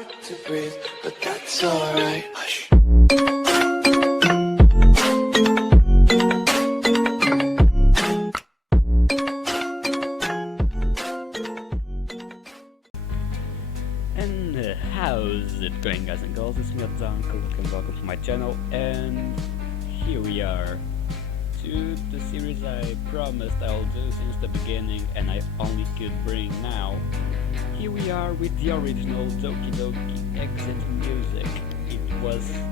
To breathe, but that's alright. Hush. And how's it going, guys and girls? It's me, Uncle, and welcome to my channel. And here we are to the series I promised I'll do since the beginning, and I only could bring now. Here we are with the original Doki Doki Exit music.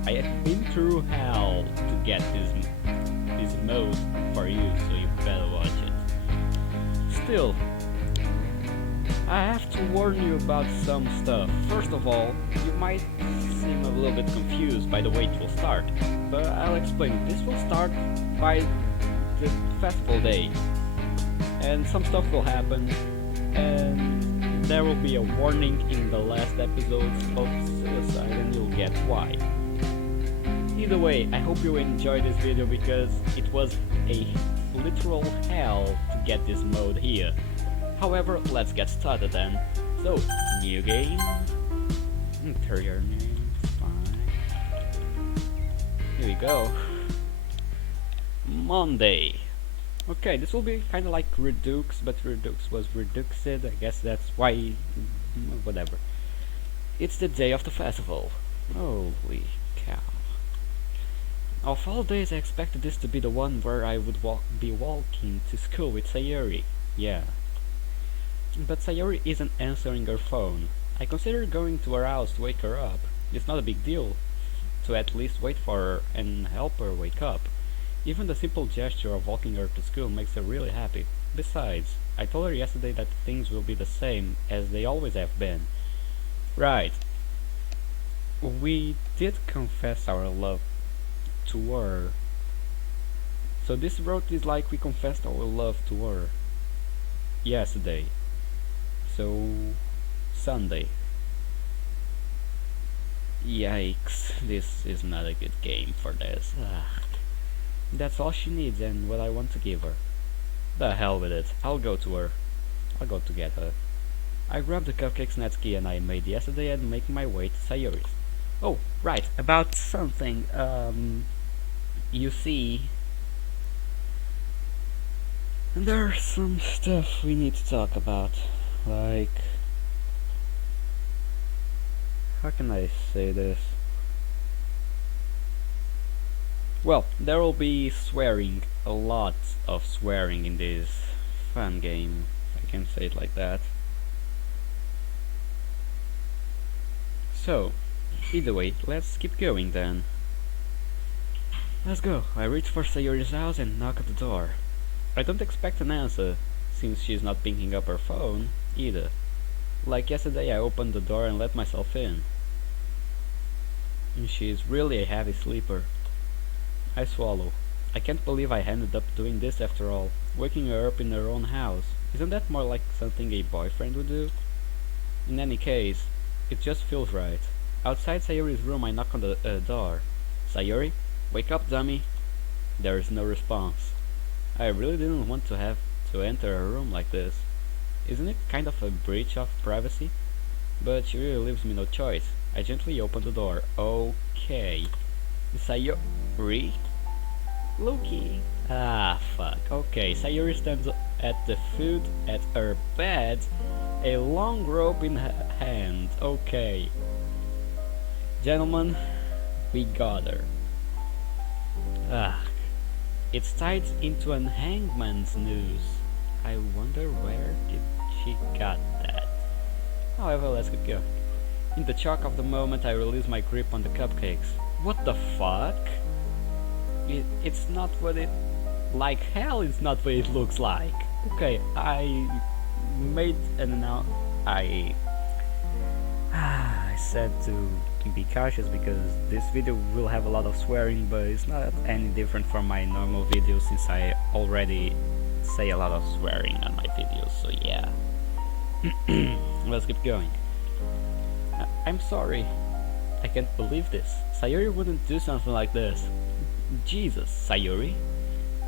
I have been through hell to get this mode for you, so you better watch it. Still, I have to warn you about some stuff. First of all, you might seem a little bit confused by the way it will start, but I'll explain. This will start by the festival day, and some stuff will happen, and there will be a warning in the last episodes of suicide, and you'll get why. Either way, I hope you enjoyed this video because it was a literal hell to get this mode here. However, let's get started then. So, new game. Enter your name, fine. Here we go. Monday. Okay, this will be kind of like Redux, but Redux was Reduxed. I guess that's why. Whatever. It's the day of the festival. Holy cow. Of all days, I expected this to be the one where I would be walking to school with Sayuri. Yeah. But Sayuri isn't answering her phone. I considered going to her house to wake her up. It's not a big deal to at least wait for her and help her wake up. Even the simple gesture of walking her to school makes her really happy. Besides, I told her yesterday that things will be the same as they always have been. Right. We did confess our love to her. So this road is like we confessed our love to her yesterday. So, Sunday. Yikes, this is not a good game for this. That's all she needs and what I want to give her. The hell with it, I'll go to her. I'll go to get her. I grabbed the cupcakes Natsuki and I made yesterday and make my way to Sayuri's. Oh, right, about something, you see, there's some stuff we need to talk about. Like, how can I say this? Well, there will be swearing, a lot of swearing in this fun game, I can say it like that. So, either way, let's keep going then. Let's go. I reach for Sayuri's house and knock at the door. I don't expect an answer, since she's not picking up her phone either. Like yesterday, I opened the door and let myself in. And she's really a heavy sleeper. I swallow. I can't believe I ended up doing this after all, waking her up in her own house. Isn't that more like something a boyfriend would do? In any case, it just feels right. Outside Sayuri's room, I knock on the door. Sayuri? Wake up, dummy. There is no response. I really didn't want to have to enter her room like this. Isn't it kind of a breach of privacy? But she really leaves me no choice. I gently open the door. Okay. Sayuri? Loki. Ah, fuck. Okay, Sayuri stands at the foot at her bed, a long rope in her hand. Okay. Gentlemen, we got her. Ah. It's tied into an hangman's noose. I wonder where did she got that. However, let's get going. In the shock of the moment, I release my grip on the cupcakes. What the fuck? It's not what it... Like hell, it's not what it looks like. Okay, I made an I said to be cautious because this video will have a lot of swearing, but it's not any different from my normal videos since I already say a lot of swearing on my videos, so yeah. Let's keep going. I'm sorry. I can't believe this. Sayuri wouldn't do something like this. Jesus, Sayuri?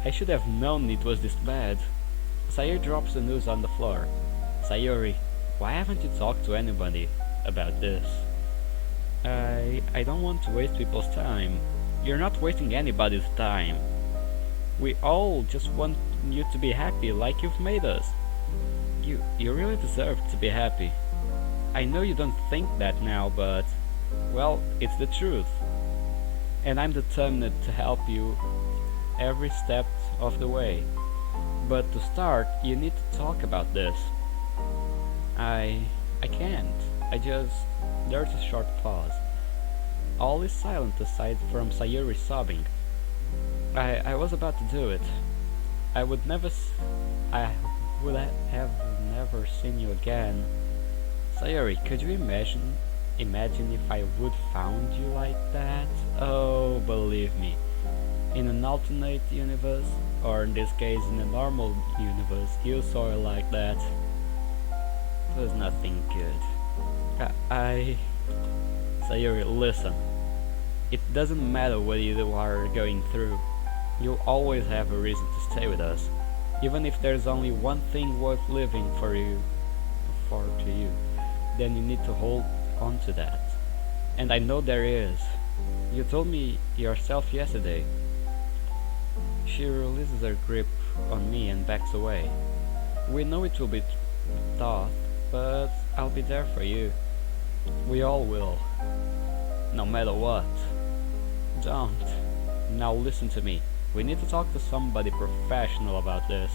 I should have known it was this bad. Sayuri drops the news on the floor. Sayuri, why haven't you talked to anybody about this? I don't want to waste people's time. You're not wasting anybody's time. We all just want you to be happy like you've made us. You really deserve to be happy. I know you don't think that now, but well, it's the truth. And I'm determined to help you every step of the way. But to start, you need to talk about this. I can't. There's a short pause. All is silent aside from Sayuri sobbing. I was about to do it. I would never I would have never seen you again. Sayuri, could you imagine if I would found you like that? Oh, believe me. In an alternate universe, or in this case in a normal universe, you saw her like that. It was nothing good. Sayuri, listen. It doesn't matter what you are going through. You'll always have a reason to stay with us. Even if there's only one thing worth living for you, then you need to hold on to that. And I know there is. You told me yourself yesterday. She releases her grip on me and backs away. We know it will be tough, but I'll be there for you. We all will. No matter what. Don't. Now listen to me. We need to talk to somebody professional about this.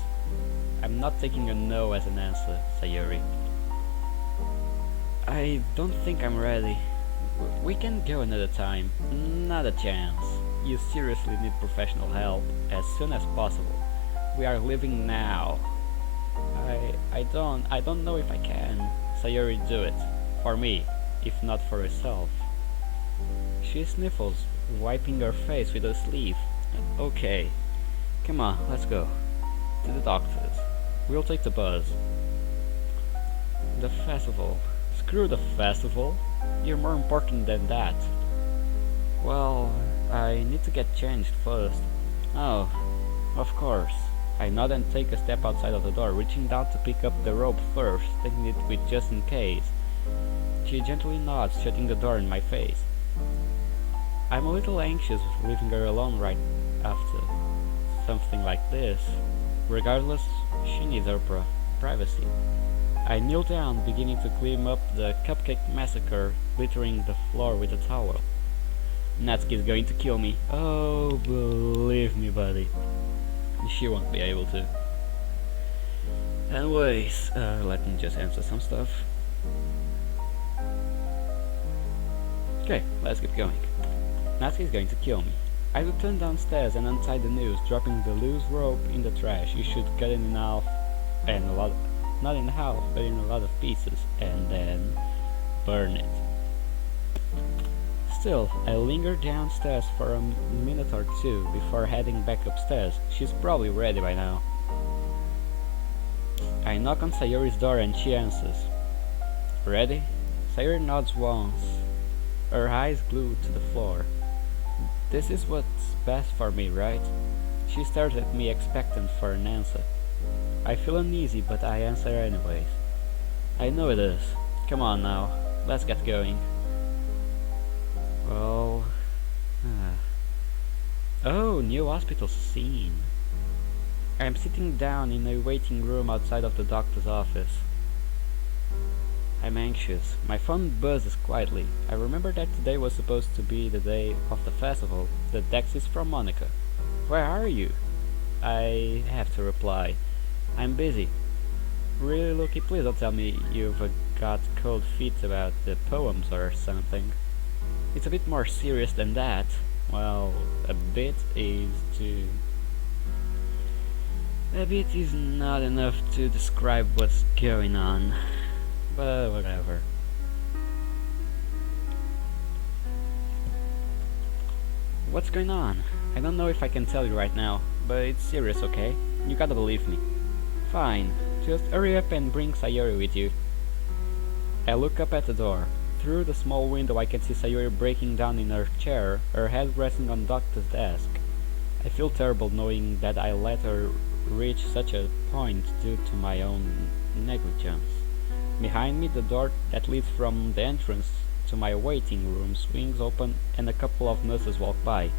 I'm not taking a no as an answer, Sayuri. I don't think I'm ready. We can go another time. Not a chance. You seriously need professional help as soon as possible. We are living now. I don't know if I can. Sayuri, do it. For me, if not for herself. She sniffles, wiping her face with her sleeve. Okay. Come on, let's go. To the doctor's. We'll take the bus. The festival. Screw the festival. You're more important than that. Well, I need to get changed first. Oh, of course. I nod and take a step outside of the door, reaching down to pick up the rope first, taking it with just in case. She gently nods, shutting the door in my face. I'm a little anxious leaving her alone right after something like this. Regardless, she needs her privacy. I kneel down, beginning to clean up the cupcake massacre, littering the floor with a towel. Natsuki's going to kill me. Oh, believe me, buddy. She won't be able to. Anyways, let me just answer some stuff. Okay, let's get going. Natsuki's going to kill me. I return downstairs and untie the noose, dropping the loose rope in the trash. You should cut it in half, and not in half, but in a lot of pieces, and then burn it. Still, I linger downstairs for a minute or two before heading back upstairs. She's probably ready by now. I knock on Sayuri's door and she answers. Ready? Sayuri nods once, her eyes glued to the floor. This is what's best for me, right? She stares at me expectant for an answer. I feel uneasy, but I answer anyways. I know it is. Come on now, let's get going. Well... Oh, new hospital scene. I'm sitting down in a waiting room outside of the doctor's office. I'm anxious. My phone buzzes quietly. I remember that today was supposed to be the day of the festival. The text is from Monica. Where are you? I have to reply. I'm busy. Really, Loki, please don't tell me you've got cold feet about the poems or something. It's a bit more serious than that. Well, a bit is not enough to describe what's going on. But whatever. What's going on? I don't know if I can tell you right now, but it's serious, okay? You gotta believe me. Fine, just hurry up and bring Sayuri with you. I look up at the door. Through the small window I can see Sayuri breaking down in her chair, her head resting on the doctor's desk. I feel terrible knowing that I let her reach such a point due to my own negligence. Behind me, the door that leads from the entrance to my waiting room swings open and a couple of nurses walk by.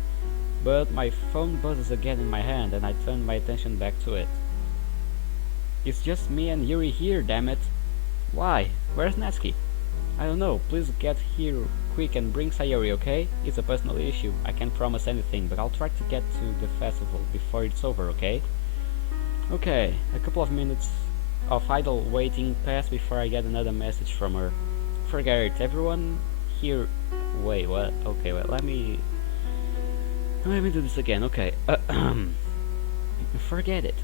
But my phone buzzes again in my hand and I turn my attention back to it. It's just me and Yuri here, damn it! Why? Where's Natsuki? I don't know, please get here quick and bring Sayori, okay? It's a personal issue, I can't promise anything, but I'll try to get to the festival before it's over, okay? Okay, a couple of minutes of idle waiting pass before I get another message from her. Forget it, everyone here... Wait, what? Okay, well, let me do this again, okay. Forget it.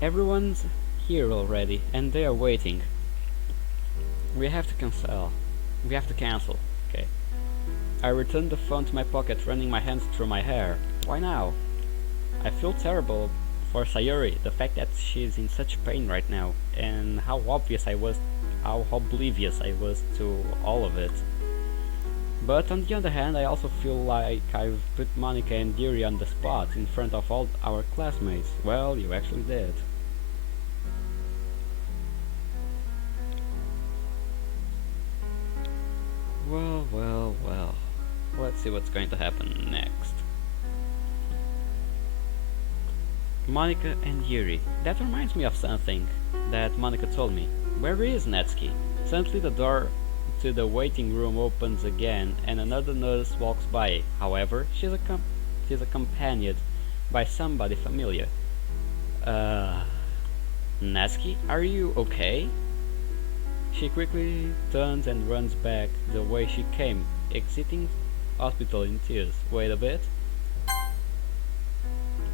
Everyone's here already, and they are waiting. We have to cancel. Okay. I return the phone to my pocket, running my hands through my hair. Why now? I feel terrible for Sayori, the fact that she's in such pain right now, and how oblivious I was to all of it. But on the other hand, I also feel like I've put Monica and Yuri on the spot in front of all our classmates. Well, you actually did. Well. Let's see what's going to happen next. Monica and Yuri. That reminds me of something that Monica told me. Where is Natsuki? Suddenly the door to the waiting room opens again and another nurse walks by. However, she's accompanied by somebody familiar. Natsuki, are you okay? She quickly turns and runs back the way she came, exiting hospital in tears. Wait a bit.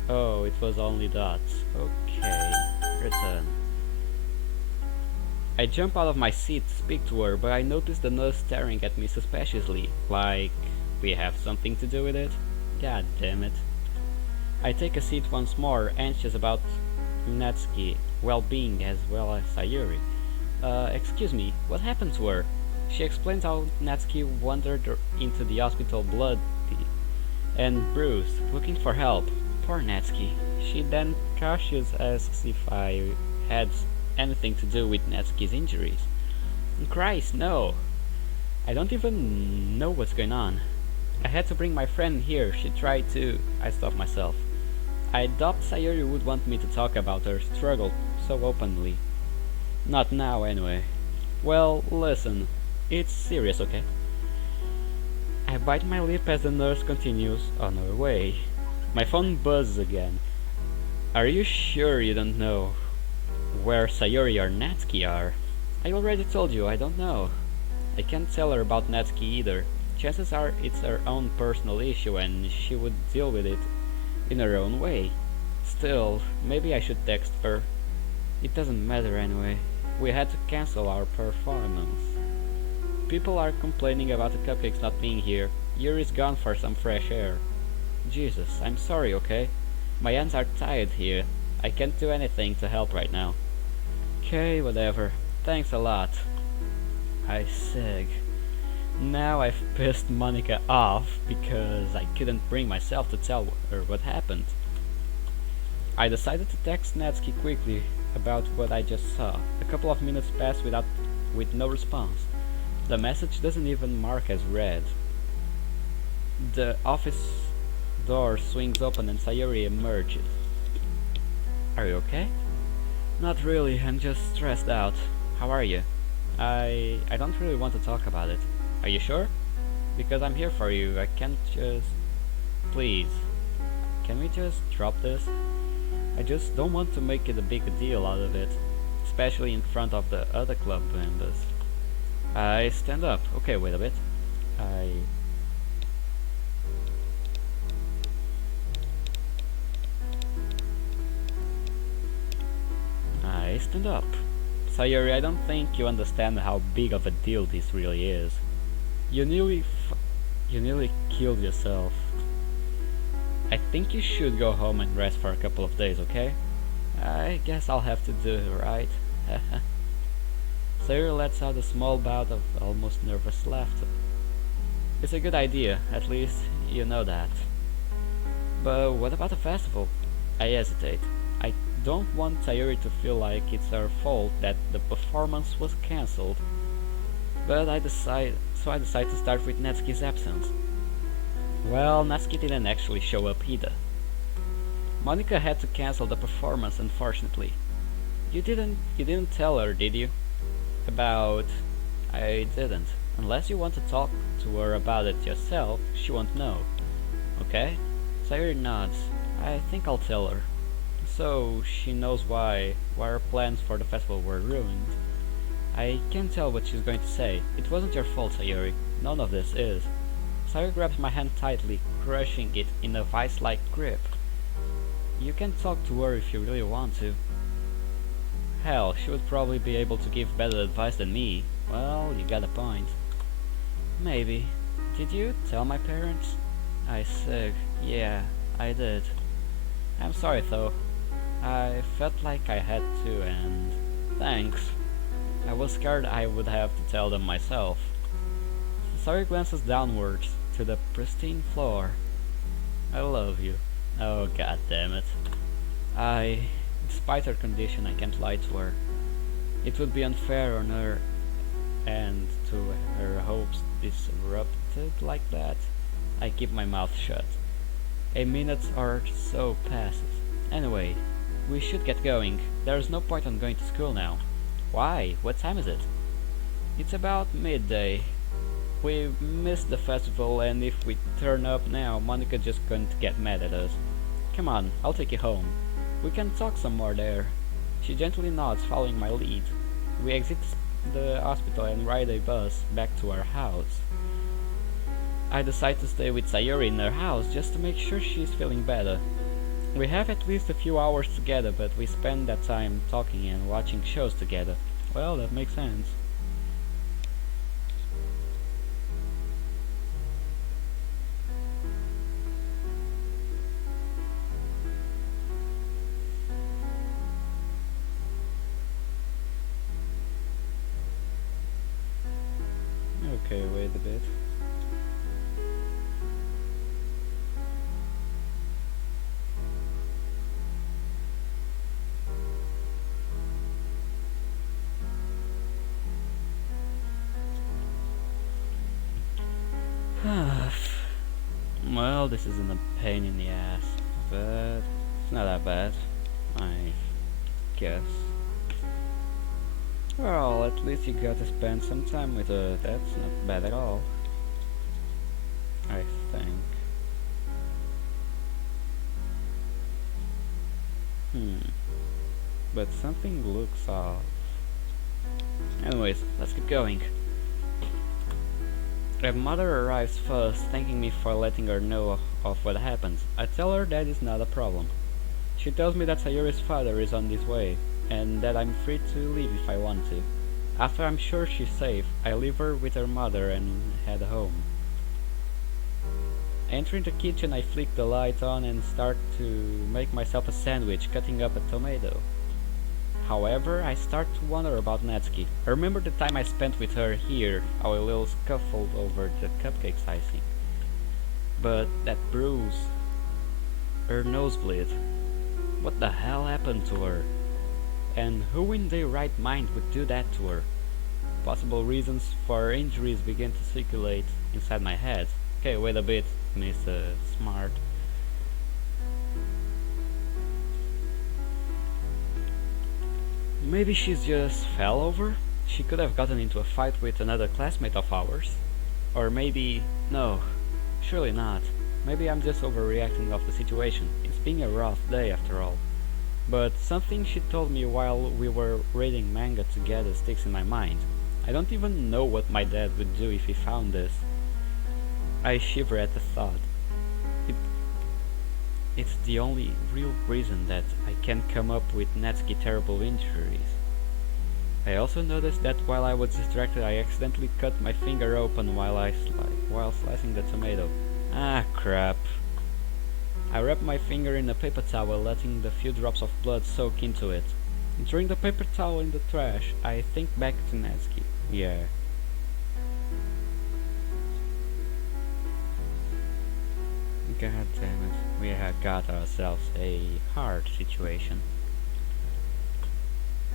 Oh, it was only dots. Okay, return. I jump out of my seat to speak to her, but I notice the nurse staring at me suspiciously, like we have something to do with it. God damn it. I take a seat once more, anxious about Natsuki's well-being as well as Sayori. Excuse me, what happened to her? She explains how Natsuki wandered into the hospital bloody and bruised, looking for help. Poor Natsuki. She then cautious asks if I had anything to do with Natsuki's injuries. Christ, no! I don't even know what's going on. I had to bring my friend here, she tried to... I stopped myself. I doubt Sayori would want me to talk about her struggle so openly. Not now, anyway. Well, listen. It's serious, okay? I bite my lip as the nurse continues on her way. My phone buzzes again. Are you sure you don't know where Sayori or Natsuki are? I already told you, I don't know. I can't tell her about Natsuki either. Chances are it's her own personal issue and she would deal with it in her own way. Still, maybe I should text her. It doesn't matter anyway. We had to cancel our performance. People are complaining about the cupcakes not being here. Yuri's gone for some fresh air. Jesus, I'm sorry, okay? My hands are tied here. I can't do anything to help right now. Okay, whatever. Thanks a lot. I sag. Now I've pissed Monica off because I couldn't bring myself to tell her what happened. I decided to text Natsuki quickly about what I just saw. A couple of minutes pass with no response. The message doesn't even mark as read. The office door swings open and Sayori emerges. Are you okay? Not really, I'm just stressed out. How are you? I don't really want to talk about it. Are you sure? Because I'm here for you, I can't just... Please, can we just drop this? I just don't want to make it a big deal out of it, especially in front of the other club members. I stand up. Okay, wait a bit. I stand up. Sayori, I don't think you understand how big of a deal this really is. You nearly killed yourself. I think you should go home and rest for a couple of days, okay? I guess I'll have to do it, right? Sayori lets out a small bout of almost nervous laughter. It's a good idea, at least you know that. But what about the festival? I hesitate. I don't want Sayori to feel like it's her fault that the performance was cancelled. But I decide so I decided to start with Natsuki's absence. Well, Natsuki didn't actually show up either. Monica had to cancel the performance, unfortunately. You didn't tell her, did you? About... I didn't. Unless you want to talk to her about it yourself, she won't know. Okay? Sayuri nods. I think I'll tell her. So she knows why our plans for the festival were ruined. I can't tell what she's going to say. It wasn't your fault, Sayuri. None of this is. Sayuri grabs my hand tightly, crushing it in a vice-like grip. You can talk to her if you really want to. Hell, she would probably be able to give better advice than me. Well, you got a point. Maybe. Did you tell my parents? I said, yeah, I did. I'm sorry though. I felt like I had to, and thanks. I was scared I would have to tell them myself. Sayuri glances downwards to the pristine floor. I love you. Oh, god damn it. Despite her condition, I can't lie to her. It would be unfair on her and to her hopes disrupted like that. I keep my mouth shut. A minute or so passes. Anyway, we should get going. There's no point on going to school now. Why? What time is it? It's about midday. We missed the festival, and if we turn up now, Monica just going to get mad at us. Come on, I'll take you home. We can talk some more there. She gently nods, following my lead. We exit the hospital and ride a bus back to our house. I decide to stay with Sayuri in her house just to make sure she's feeling better. We have at least a few hours together, but we spend that time talking and watching shows together. Well, that makes sense. Okay, wait a bit. Well, this isn't a pain in the ass, but it's not that bad, I guess. Well, at least you got to spend some time with her. That's not bad at all, I think. But something looks off. Anyways, let's get going. Her mother arrives first, thanking me for letting her know of what happened. I tell her that is not a problem. She tells me that Sayuri's father is on his way, and that I'm free to leave if I want to. After I'm sure she's safe, I leave her with her mother and head home. Entering the kitchen, I flick the light on and start to make myself a sandwich, cutting up a tomato. However, I start to wonder about Natsuki. I remember the time I spent with her here, our little scuffle over the cupcakes icing. But that bruise, her nosebleed, what the hell happened to her? And who in their right mind would do that to her? Possible reasons for her injuries begin to circulate inside my head. Okay, wait a bit, Mr. Smart. Maybe she's just fell over? She could have gotten into a fight with another classmate of ours. Or maybe... no, surely not. Maybe I'm just overreacting of the situation. It's been a rough day after all. But something she told me while we were reading manga together sticks in my mind. I don't even know what my dad would do if he found this. I shiver at the thought. It's the only real reason that I can come up with Natsuki terrible injuries. I also noticed that while I was distracted, I accidentally cut my finger open while slicing the tomato. Ah, crap. I wrap my finger in a paper towel, letting the few drops of blood soak into it. Throwing the paper towel in the trash, I think back to Natsuki. Yeah. God damn it, we have got ourselves a hard situation.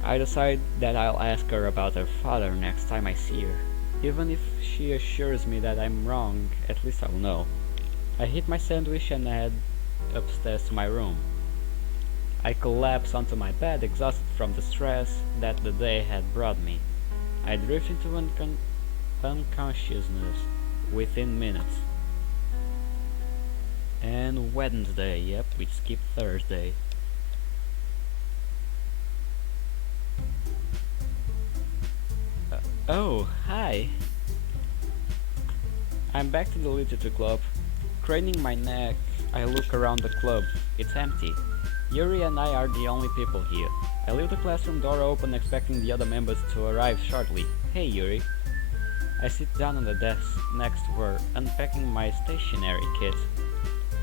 I decide that I'll ask her about her father next time I see her. Even if she assures me that I'm wrong, at least I'll know. I hit my sandwich and head upstairs to my room. I collapse onto my bed, exhausted from the stress that the day had brought me. I drift into unconsciousness within minutes. And Wednesday, yep, we skipped Thursday. Oh, hi! I'm back to the literature club. Craning my neck, I look around the club. It's empty. Yuri and I are the only people here. I leave the classroom door open, expecting the other members to arrive shortly. Hey, Yuri. I sit down on the desk next to her, unpacking my stationery kit,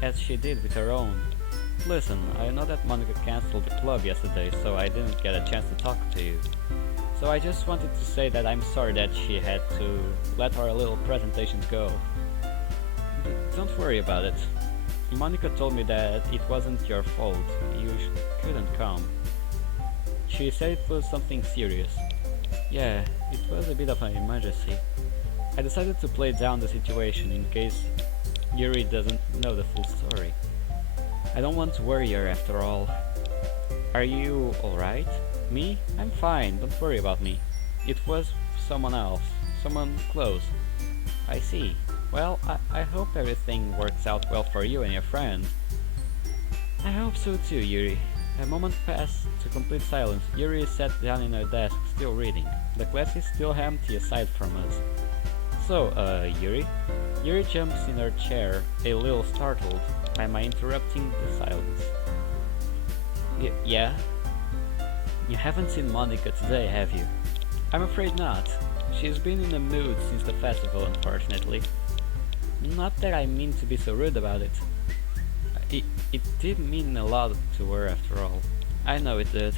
as she did with her own. Listen, I know that Monica cancelled the club yesterday, so I didn't get a chance to talk to you. So I just wanted to say that I'm sorry that she had to let our little presentations go. Don't worry about it. Monica told me that it wasn't your fault. You couldn't come. She said it was something serious. Yeah, it was a bit of an emergency. I decided to play down the situation in case Yuri doesn't know the full story. I don't want to worry her after all. Are you alright? Me? I'm fine, don't worry about me. It was someone else. Someone close. I see. Well, I hope everything works out well for you and your friend. I hope so too, Yuri. A moment passed to complete silence. Yuri sat down in her desk, still reading. The class is still empty aside from us. So, Yuri? Yuri jumps in her chair, a little startled by my interrupting the silence. Yeah? You haven't seen Monica today, have you? I'm afraid not. She's been in a mood since the festival, unfortunately. Not that I mean to be so rude about it. It did mean a lot to her after all. I know it did.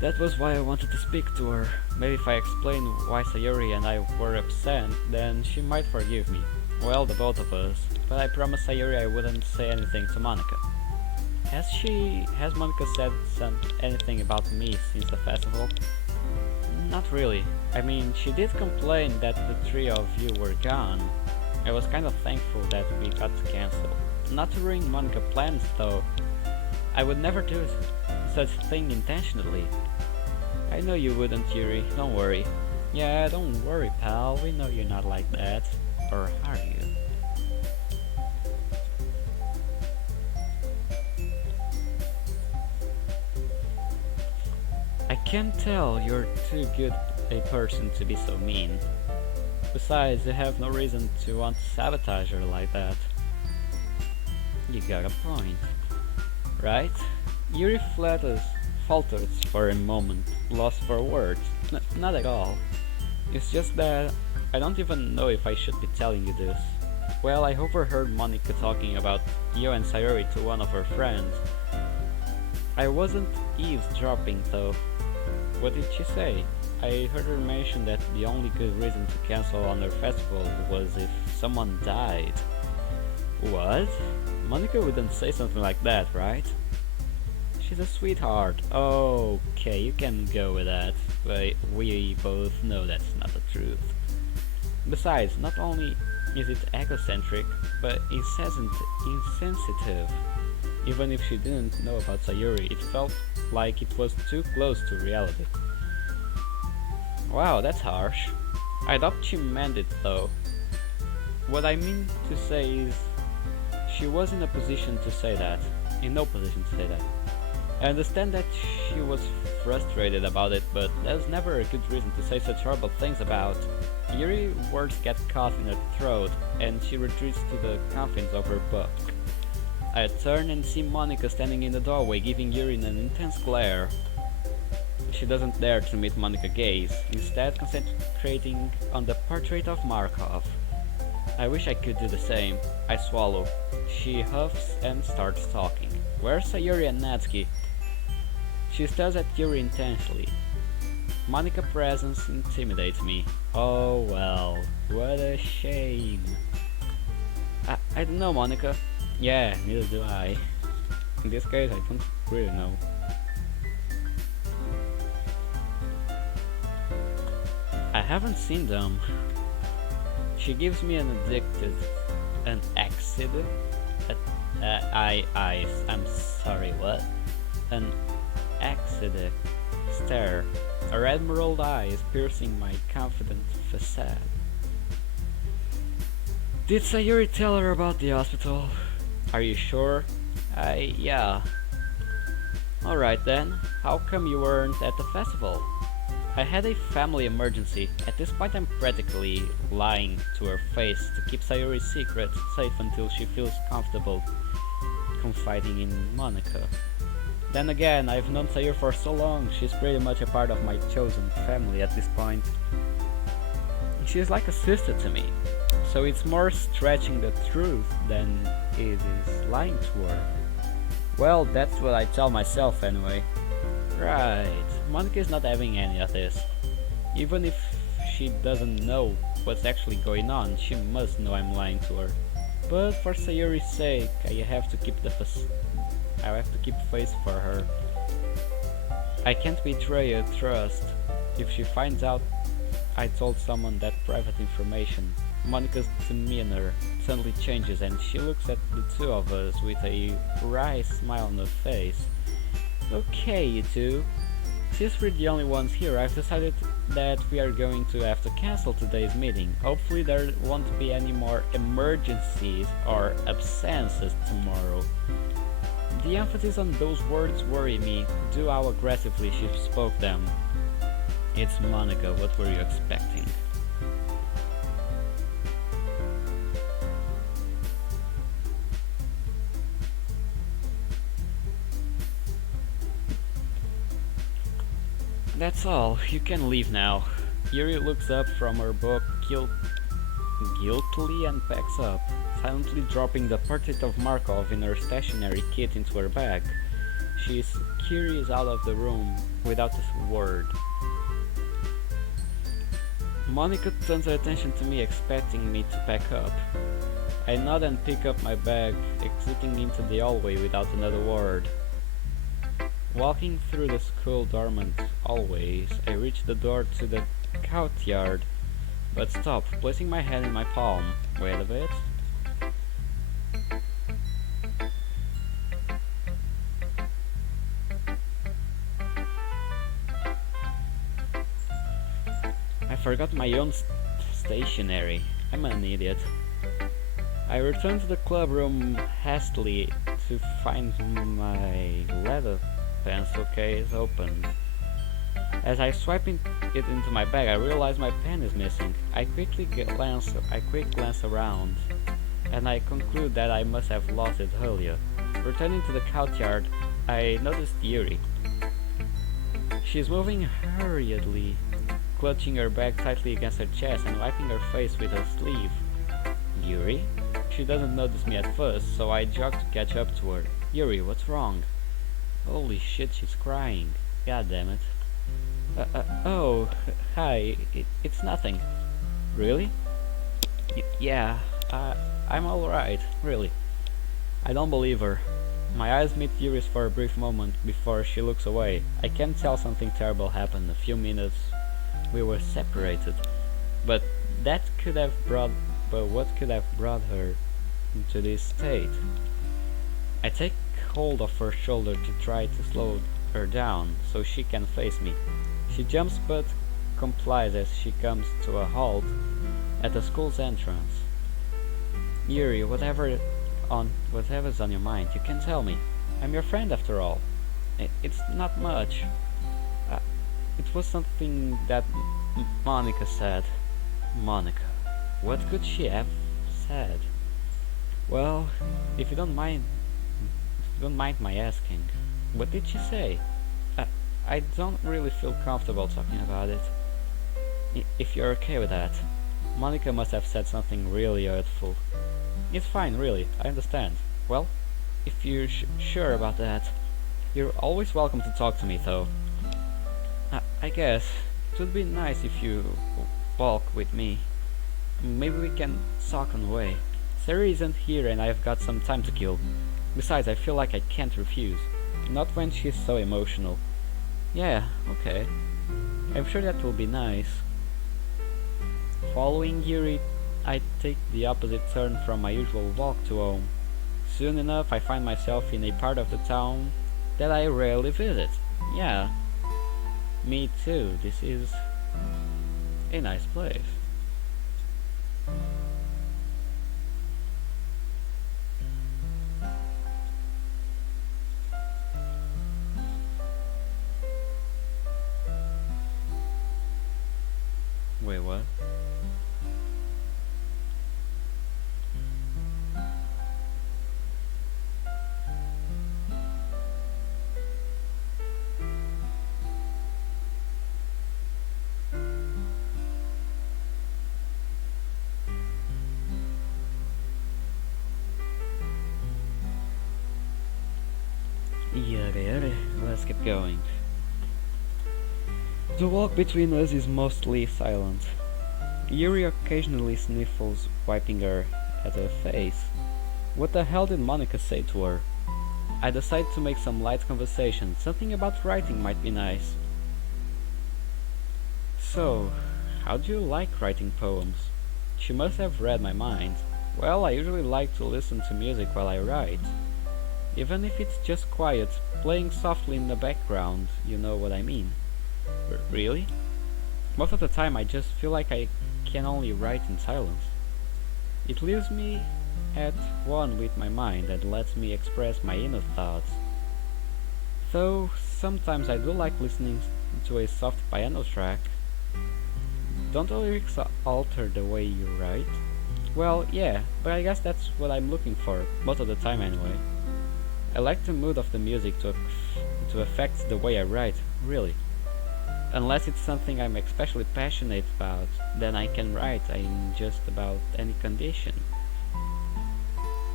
That was why I wanted to speak to her. Maybe if I explain why Sayuri and I were upset, then she might forgive me. Well, the both of us. But I promised Sayuri I wouldn't say anything to Monica. Has Monica said anything about me since the festival? Not really. I mean, she did complain that the three of you were gone. I was kind of thankful that we got to cancel. Not to ruin Monica's plans, though. I would never do such a thing intentionally. I know you wouldn't, Yuri. Don't worry. Yeah, don't worry, pal. We know you're not like that. Or are you? I can tell you're too good a person to be so mean. Besides, you have no reason to want to sabotage her like that. You got a point. Right? Yuri falters for a moment, lost for words. Not at all. It's just that I don't even know if I should be telling you this. Well, I overheard Monica talking about you and Sayuri to one of her friends. I wasn't eavesdropping though. What did she say? I heard her mention that the only good reason to cancel on her festival was if someone died. What? Monica wouldn't say something like that, right? She's a sweetheart. Okay, you can go with that. But we both know that's not the truth. Besides, not only is it egocentric, but insensitive. Even if she didn't know about Sayuri, it felt like it was too close to reality. Wow, that's harsh. I doubt she meant it though. What I mean to say is, she was in a position to say that. In no position to say that. I understand that she was frustrated about it, but there's never a good reason to say such horrible things about. Yuri's words get caught in her throat, and she retreats to the confines of her book. I turn and see Monica standing in the doorway, giving Yuri an intense glare. She doesn't dare to meet Monica's gaze, instead concentrating on the portrait of Markov. I wish I could do the same. I swallow. She huffs and starts talking. Where's Sayuri and Natsuki? She stares at Yuri intensely. Monica's presence intimidates me. Oh well, what a shame. I don't know, Monica. Yeah, neither do I. In this case, I don't really know. I haven't seen them. She gives me an accident. I'm sorry, what? An accident stare. Her emerald eyes piercing my confident facade. Did Sayuri tell her about the hospital? Are you sure? Yeah. Alright then, how come you weren't at the festival? I had a family emergency. At this point I'm practically lying to her face to keep Sayuri's secret safe until she feels comfortable confiding in Monica. Then again, I've known Sayuri for so long, she's pretty much a part of my chosen family at this point. She's like a sister to me, so it's more stretching the truth than it is lying to her. Well, that's what I tell myself anyway. Right, Monica is not having any of this. Even if she doesn't know what's actually going on, she must know I'm lying to her. But for Sayuri's sake, I have to keep face for her. I can't betray her trust. If she finds out I told someone that private information, Monica's demeanor suddenly changes and she looks at the two of us with a wry smile on her face. Okay, you two. Since we're the only ones here, I've decided that we are going to have to cancel today's meeting. Hopefully there won't be any more emergencies or absences tomorrow. The emphasis on those words worry me, due to how aggressively she spoke them. It's Monica, what were you expecting? That's all, you can leave now. Yuri looks up from her book guiltily and packs up, silently dropping the portrait of Markov in her stationery kit into her bag. She scurries out of the room without a word. Monica turns her attention to me, expecting me to pack up. I nod and pick up my bag, exiting into the hallway without another word. Walking through the school dormant hallways, I reach the door to the courtyard, but stop, placing my hand in my palm. Wait a bit. I forgot my own stationery. I'm an idiot. I return to the club room hastily to find my leather pencil case opened. As I swipe it into my bag, I realize my pen is missing. I quick glance around, and I conclude that I must have lost it earlier. Returning to the courtyard, I noticed Yuri. She's moving hurriedly, clutching her bag tightly against her chest and wiping her face with her sleeve. Yuri? She doesn't notice me at first, so I jog to catch up to her. Yuri, what's wrong? Holy shit, she's crying. God damn it. Oh, hi, it's nothing. Really? Yeah, I'm alright, really. I don't believe her. My eyes meet Yuri's for a brief moment before she looks away. I can tell something terrible happened a few minutes. We were separated. But what could have brought her into this state? I take hold of her shoulder to try to slow her down so she can face me. She jumps but complies as she comes to a halt at the school's entrance. Yuri, whatever's on your mind, you can tell me. I'm your friend after all. It's not much. It was something that Monica said. Monica. What could she have said? Well, if you don't mind my asking, what did she say? I don't really feel comfortable talking about it. If you're okay with that. Monica must have said something really hurtful. It's fine, really, I understand. Well, if you're sure about that, you're always welcome to talk to me, though. I guess it would be nice if you walk with me. Maybe we can talk on the way. Sarah isn't here and I've got some time to kill. Besides, I feel like I can't refuse. Not when she's so emotional. Yeah, okay. I'm sure that will be nice. Following Yuri, I take the opposite turn from my usual walk to home. Soon enough, I find myself in a part of the town that I rarely visit. Yeah, me too. This is a nice place. Wait, what? Yada, let's keep going. The walk between us is mostly silent. Yuri occasionally sniffles, wiping her at her face. What the hell did Monica say to her? I decide to make some light conversation. Something about writing might be nice. So, how do you like writing poems? She must have read my mind. Well, I usually like to listen to music while I write. Even if it's just quiet, playing softly in the background, you know what I mean. Really? Most of the time I just feel like I can only write in silence. It leaves me at one with my mind and lets me express my inner thoughts. Though sometimes I do like listening to a soft piano track. Don't the lyrics alter the way you write? Well, yeah, but I guess that's what I'm looking for, most of the time anyway. I like the mood of the music to affect the way I write, really. Unless it's something I'm especially passionate about, then I can write in just about any condition.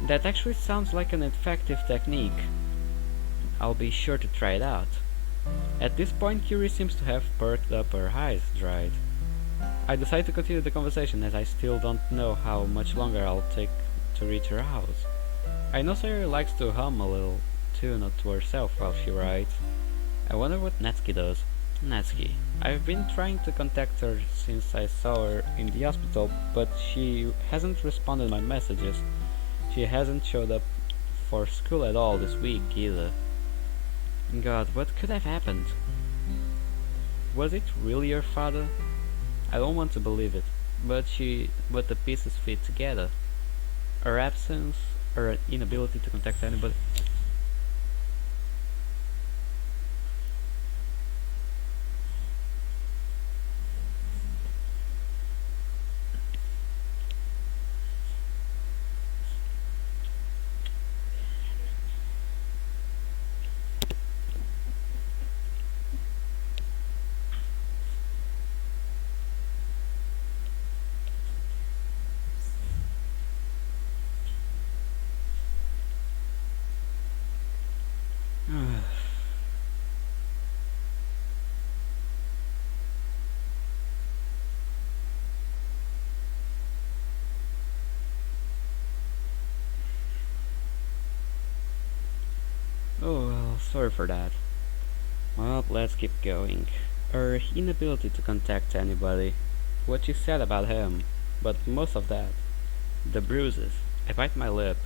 That actually sounds like an effective technique. I'll be sure to try it out. At this point, Curie seems to have perked up her eyes dried. I decide to continue the conversation as I still don't know how much longer I'll take to reach her house. I know Sayori likes to hum a little tune to herself while she writes. I wonder what Natsuki does. Natsuki. I've been trying to contact her since I saw her in the hospital, but she hasn't responded to my messages. She hasn't showed up for school at all this week either. God, what could have happened? Was it really your father? I don't want to believe it, but the pieces fit together. Her absence, her inability to contact anybody. Oh well, sorry for that. Well, let's keep going. Her inability to contact anybody. What you said about him. But most of that. The bruises. I bite my lip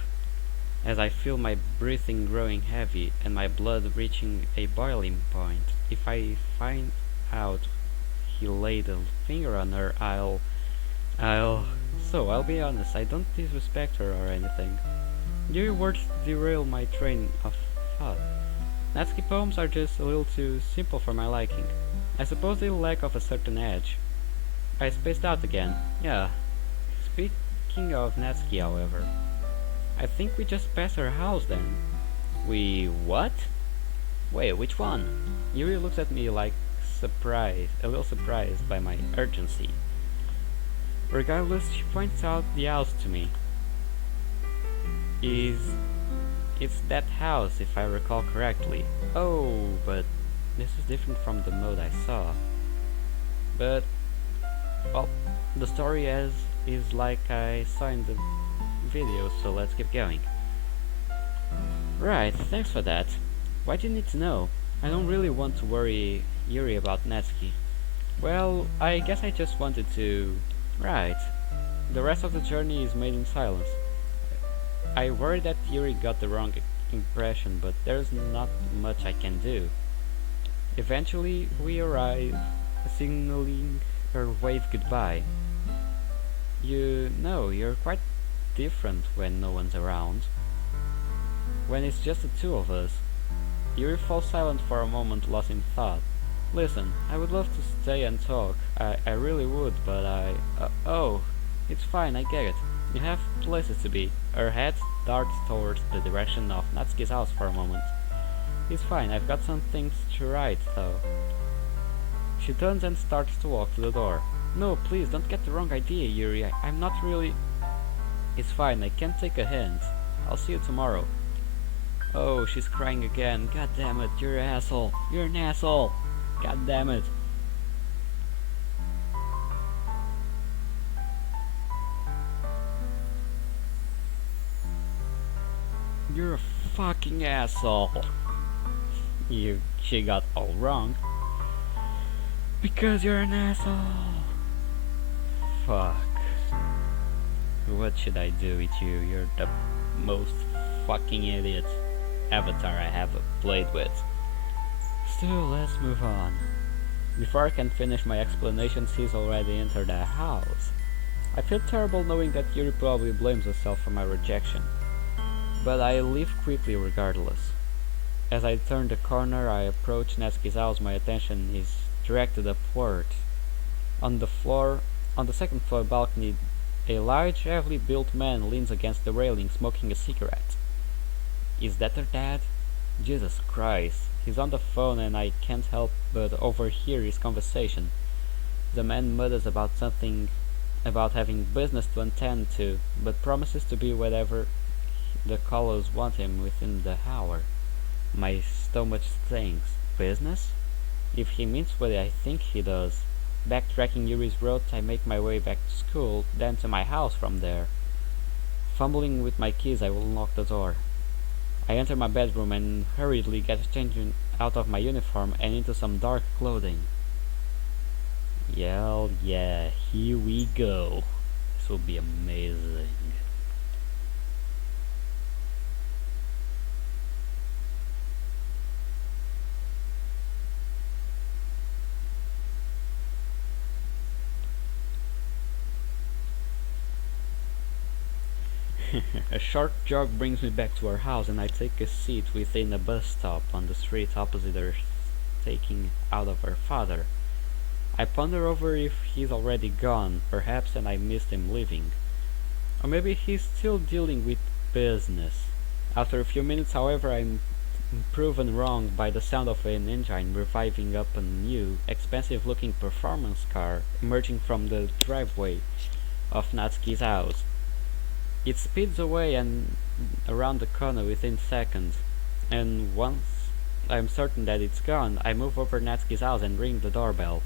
as I feel my breathing growing heavy and my blood reaching a boiling point. If I find out he laid a finger on her, I'll be honest, I don't disrespect her or anything. Your words derail my train of thought. Natsuki poems are just a little too simple for my liking. I suppose they lack of a certain edge. I spaced out again. Yeah. Speaking of Natsuki, however, I think we just passed her house then. We what? Wait, which one? Yuri looks at me like a little surprised by my urgency. Regardless, she points out the house to me. It's that house, if I recall correctly. Oh, but this is different from the mode I saw. But, well, the story is like I saw in the video, so let's keep going. Right, thanks for that. Why do you need to know? I don't really want to worry Yuri about Natsuki. Well, I guess I just wanted to Right. The rest of the journey is made in silence. I worry that Yuri got the wrong impression, but there's not much I can do. Eventually, we arrive, signaling her wave goodbye. You know, you're quite different when no one's around. When it's just the two of us. Yuri falls silent for a moment, lost in thought. Listen, I would love to stay and talk. I really would, but oh, it's fine, I get it. You have places to be. Her head darts towards the direction of Natsuki's house for a moment. It's fine, I've got some things to write, though. She turns and starts to walk to the door. No, please, don't get the wrong idea, Yuri. I'm not really... It's fine, I can't take a hint. I'll see you tomorrow. Oh, she's crying again. God damn it, you're an asshole. You're an asshole. God damn it. You're a fucking asshole. She got all wrong. Because you're an asshole. Fuck. What should I do with you? You're the most fucking idiot avatar I have played with. Still, let's move on. Before I can finish my explanations, he's already entered the house. I feel terrible knowing that Yuri probably blames herself for my rejection, but I leave quickly regardless. As I turn the corner, I approach Natsuki's house. My attention is directed upward. On the second floor balcony, a large, heavily built man leans against the railing, smoking a cigarette. Is that her dad? Jesus Christ. He's on the phone and I can't help but overhear his conversation. The man mutters about something about having business to attend to, but promises to be wherever the callers want him within the hour. My stomach stings. Business? If he means what I think he does. Backtracking Yuri's route, I make my way back to school, then to my house from there. Fumbling with my keys, I will unlock the door. I enter my bedroom and hurriedly get changed out of my uniform and into some dark clothing. Yeah, here we go. This will be amazing. A short jog brings me back to our house and I take a seat within a bus stop on the street opposite her taking out of her father. I ponder over if he's already gone, perhaps, and I missed him leaving. Or maybe he's still dealing with business. After a few minutes, however, I'm proven wrong by the sound of an engine reviving up a new, expensive-looking performance car emerging from the driveway of Natsuki's house. It speeds away and around the corner within seconds, and once I'm certain that it's gone, I move over Natsuki's house and ring the doorbell.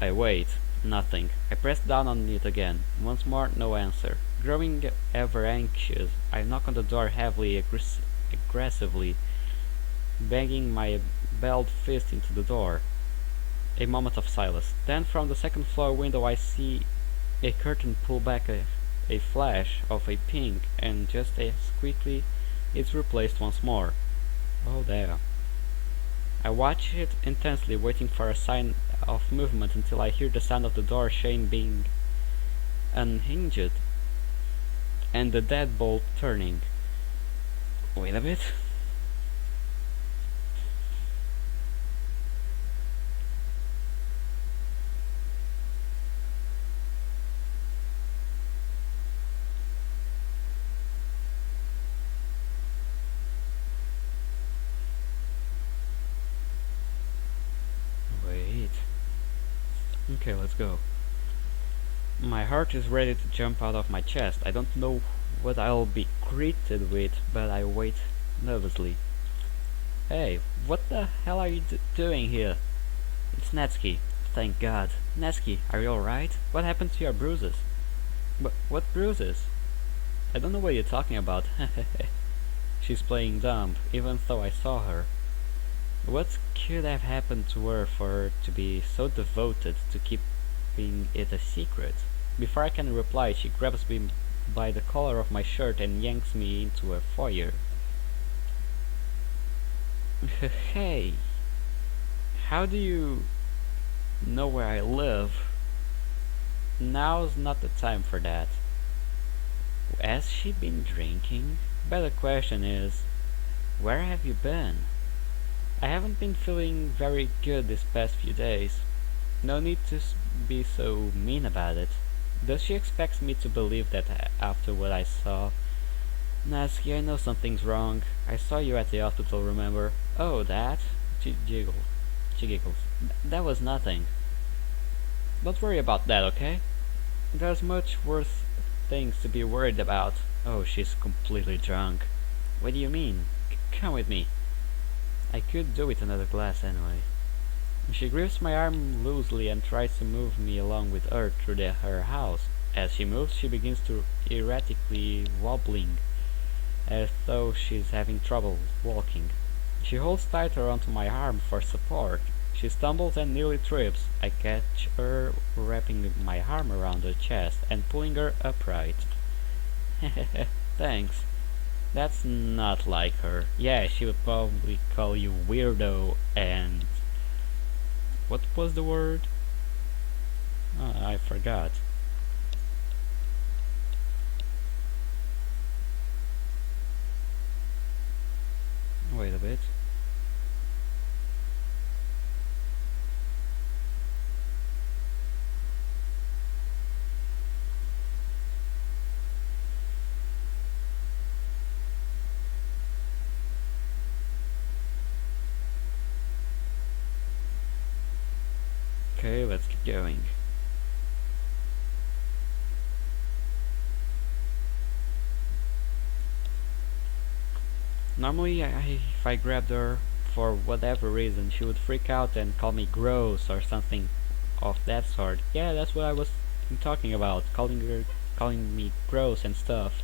I wait. Nothing. I press down on it again. Once more, no answer. Growing ever anxious, I knock on the door heavily, aggressively, banging my balled fist into the door. A moment of silence. Then from the second floor window I see a curtain pull back, a flash of a pink, and just as quickly it's replaced once more. Oh there. I watch it intensely, waiting for a sign of movement until I hear the sound of the door chain being unhinged and the deadbolt turning. Wait a bit. Okay, let's go. My heart is ready to jump out of my chest. I don't know what I'll be greeted with, but I wait nervously. Hey, what the hell are you doing here? It's Natsuki. Thank God. Natsuki, are you alright? What happened to your bruises? What bruises? I don't know what you're talking about. She's playing dumb, even though I saw her. What could have happened to her for her to be so devoted to keeping it a secret? Before I can reply, she grabs me by the collar of my shirt and yanks me into a foyer. Hey, how do you know where I live? Now's not the time for that. Has she been drinking? Better question is, where have you been? I haven't been feeling very good this past few days. No need to be so mean about it. Does she expect me to believe that after what I saw? Natsuki, I know something's wrong. I saw you at the hospital, remember? Oh, that? She giggles. She giggles. That was nothing. Don't worry about that, okay? There's much worse things to be worried about. Oh, she's completely drunk. What do you mean? Come with me. I could do with another glass anyway. She grips my arm loosely and tries to move me along with her through her house. As she moves, she begins to erratically wobbling, as though she's having trouble walking. She holds tighter onto my arm for support. She stumbles and nearly trips. I catch her, wrapping my arm around her chest and pulling her upright. Thanks. That's not like her. Yeah, she would probably call you weirdo and... What was the word? Oh, I forgot. Wait a bit. Okay, let's keep going. Normally, if I grabbed her for whatever reason, she would freak out and call me gross or something of that sort. Yeah, that's what I was talking about, calling me gross and stuff.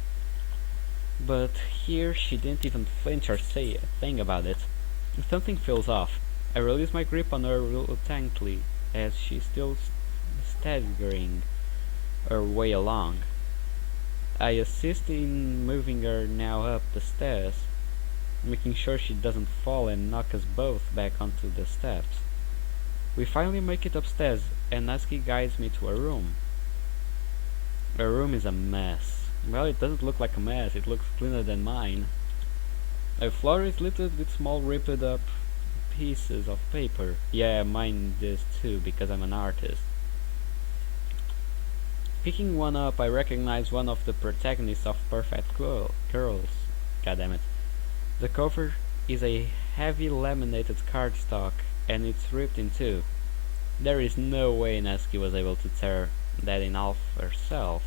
But here she didn't even flinch or say a thing about it. Something feels off. I release my grip on her reluctantly as she's still staggering her way along. I assist in moving her now up the stairs, making sure she doesn't fall and knock us both back onto the steps. We finally make it upstairs, and Natsuki guides me to her room. Her room is a mess. Well, it doesn't look like a mess, it looks cleaner than mine. The floor is littered with small ripped up pieces of paper. Yeah, mine is too, because I'm an artist. Picking one up, I recognize one of the protagonists of Perfect Girls. Goddammit. The cover is a heavy laminated cardstock, and it's ripped in two. There is no way Natsuki was able to tear that in half herself.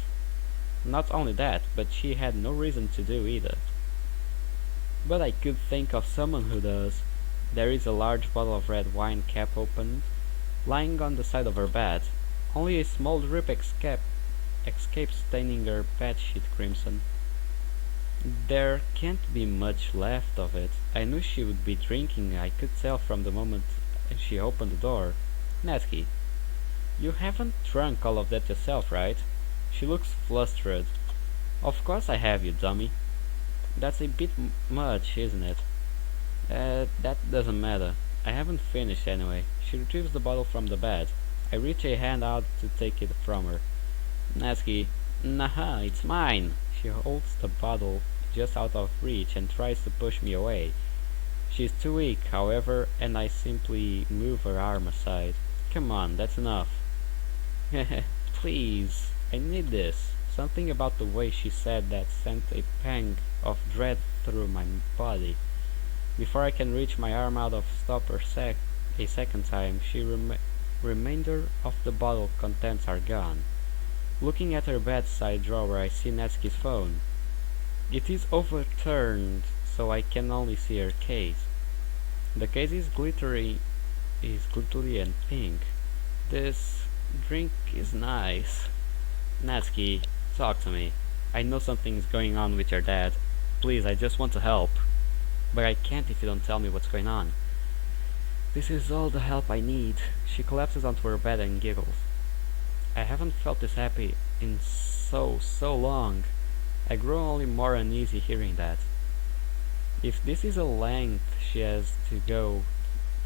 Not only that, but she had no reason to do either. But I could think of someone who does. There is a large bottle of red wine cap opened, lying on the side of her bed. Only a small drip escapes staining her bedsheet crimson. There can't be much left of it. I knew she would be drinking, I could tell from the moment she opened the door. Natsuki, you haven't drunk all of that yourself, right? She looks flustered. Of course I have, you dummy. That's a bit much, isn't it? That doesn't matter. I haven't finished anyway. She retrieves the bottle from the bed. I reach a hand out to take it from her. Natsuki, nah, it's mine. She holds the bottle just out of reach and tries to push me away. She's too weak, however, and I simply move her arm aside. Come on, that's enough. Please, I need this. Something about the way she said that sent a pang of dread through my body. Before I can reach my arm out of stop her a second time, remainder of the bottle contents are gone. Looking at her bedside drawer, I see Natsuki's phone. It is overturned, so I can only see her case. The case is glittery and pink. This drink is nice. Natsuki, talk to me. I know something is going on with your dad. Please, I just want to help. But I can't if you don't tell me what's going on. This is all the help I need. She collapses onto her bed and giggles. I haven't felt this happy in so long. I grew only more uneasy hearing that. If this is a length she has to go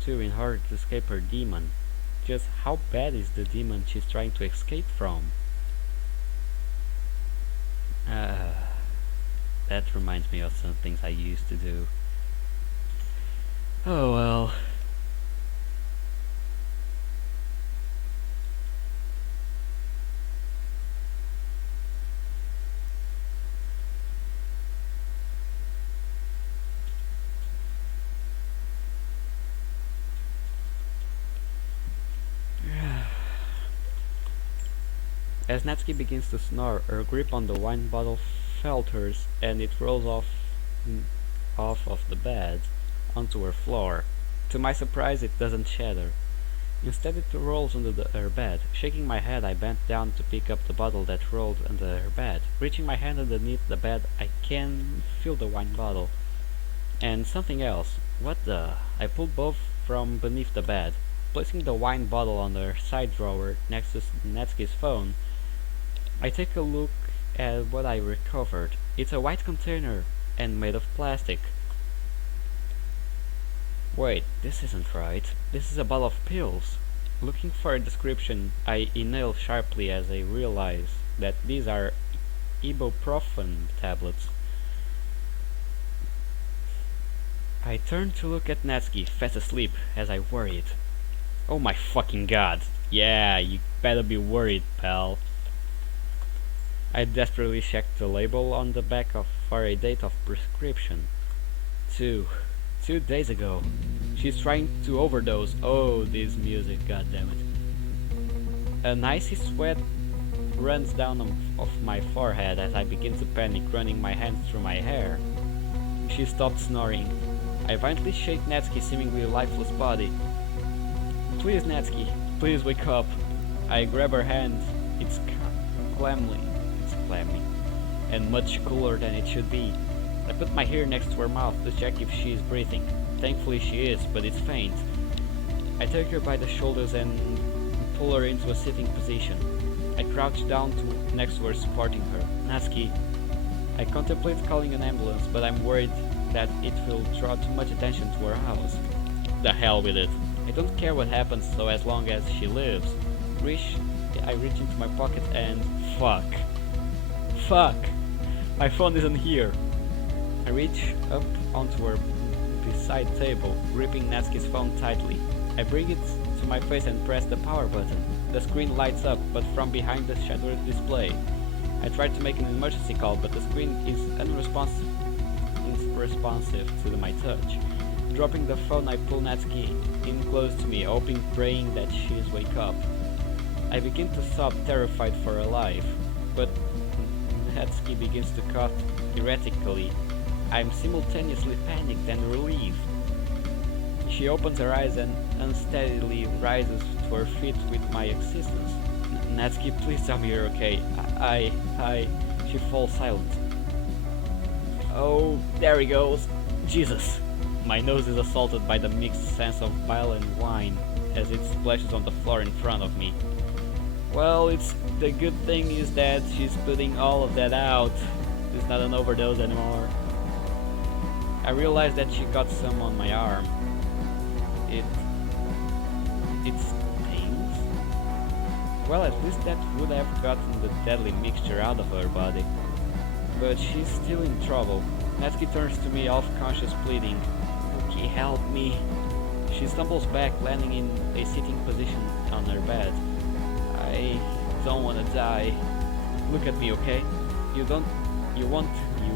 to in order to escape her demon, just how bad is the demon she's trying to escape from? That reminds me of some things I used to do. Oh well. As Natsuki begins to snore, her grip on the wine bottle falters and it rolls off of the bed onto her floor. To my surprise, it doesn't shatter. Instead, it rolls under her bed. Shaking my head, I bent down to pick up the bottle that rolled under her bed. Reaching my hand underneath the bed, I can feel the wine bottle. And something else. What the? I pulled both from beneath the bed. Placing the wine bottle on the side drawer next to Natsuki's phone, I take a look at what I recovered. It's a white container and made of plastic. Wait, this isn't right. This is a bottle of pills. Looking for a description, I inhale sharply as I realize that these are ibuprofen tablets. I turn to look at Natsuki, fast asleep, as I worried. Oh my fucking god. Yeah, you better be worried, pal. I desperately checked the label on the back for a date of prescription. 2 days ago. She's trying to overdose. Oh, this music, goddammit. An icy sweat runs down off my forehead as I begin to panic, running my hands through my hair. She stopped snoring. I violently shake Natsuki's seemingly lifeless body. Please, Natsuki, please wake up. I grab her hand. It's clammy, and much cooler than it should be. I put my ear next to her mouth to check if she is breathing. Thankfully she is, but it's faint. I take her by the shoulders and pull her into a sitting position. I crouch down next to her, supporting her. Natsuki. I contemplate calling an ambulance, but I'm worried that it will draw too much attention to our house. The hell with it. I don't care what happens, so as long as she lives. I reach into my pocket and... Fuck! My phone isn't here! I reach up onto her beside table, gripping Natsuki's phone tightly. I bring it to my face and press the power button. The screen lights up, but from behind the shattered display. I try to make an emergency call, but the screen is unresponsive to my touch. Dropping the phone, I pull Natsuki in close to me, hoping, praying that she's wake up. I begin to sob, terrified for her life, but Natsuki begins to cough erratically. I'm simultaneously panicked and relieved. She opens her eyes and unsteadily rises to her feet with my assistance. Natsuki, please tell me you're okay. She falls silent. Oh, there he goes. Jesus. My nose is assaulted by the mixed sense of bile and wine as it splashes on the floor in front of me. Well, the good thing is that she's putting all of that out. It's not an overdose anymore. I realize that she got some on my arm. It stings? Well, at least that would have gotten the deadly mixture out of her body. But she's still in trouble. Natsuki turns to me, half-conscious, pleading. Yuki, help me. She stumbles back, landing in a sitting position on her bed. I don't want to die. Look at me, okay? You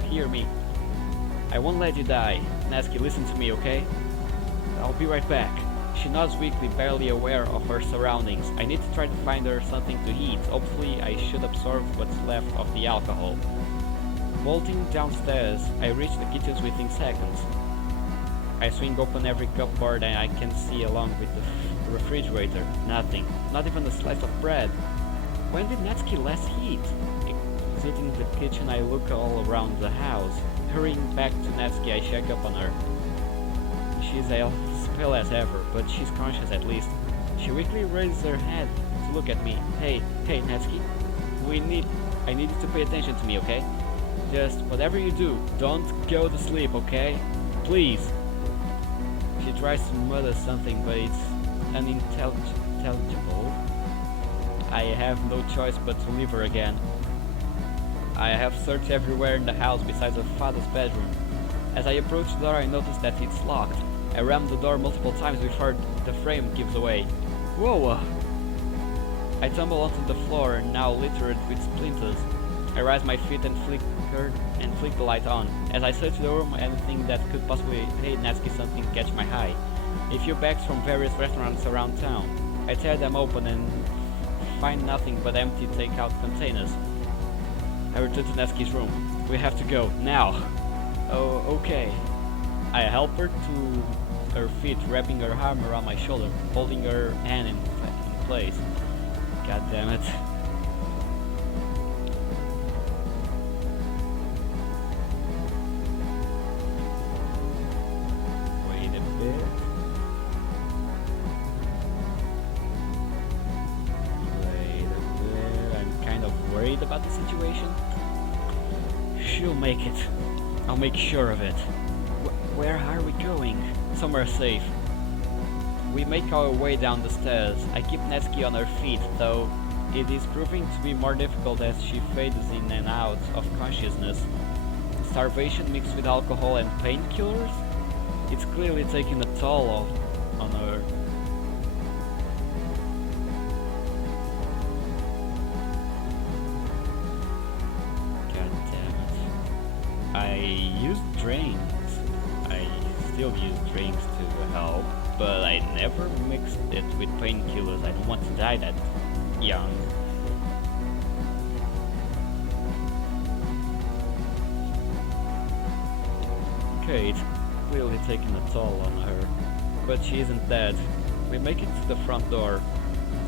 hear me? I won't let you die. Natsuki, listen to me, okay? I'll be right back. She nods weakly, barely aware of her surroundings. I need to try to find her something to eat. Hopefully I should absorb what's left of the alcohol. Bolting downstairs, I reach the kitchen within seconds. I swing open every cupboard and I can see along with the refrigerator. Nothing. Not even a slice of bread. When did Natsuki last eat? Exiting the kitchen, I look all around the house. Hurrying back to Natsuki, I check up on her. She's pale as ever, but she's conscious at least. She weakly raises her head to look at me. Hey, Natsuki. I need you to pay attention to me, okay? Just whatever you do, don't go to sleep, okay? Please. She tries to mutter something, but it's unintelligible. I have no choice but to leave her again. I have searched everywhere in the house besides her father's bedroom. As I approach the door, I notice that it's locked. I ram the door multiple times before the frame gives away. Whoa! I tumble onto the floor, now littered with splinters. I raise my feet and flick the light on. As I search the room, anything that could possibly aid Natsuki something catch my eye. A few bags from various restaurants around town. I tear them open and find nothing but empty takeout containers. I return to Natsuki's room. We have to go, now! Oh, okay. I help her to her feet, wrapping her arm around my shoulder, holding her hand in place. God damn it. Wait a bit. I'm kind of worried about the situation. She'll make it. I'll make sure of it. Where are we going? Somewhere safe. We make our way down the stairs. I keep Natsuki on her feet, though it is proving to be more difficult as she fades in and out of consciousness. Starvation mixed with alcohol and painkillers? It's clearly taking a toll on her. God damn it. I used drinks. I still use drinks to help, but I never mixed it with painkillers. I don't want to die that young. Okay, it's clearly taking a toll on her, but she isn't dead. We make it to the front door,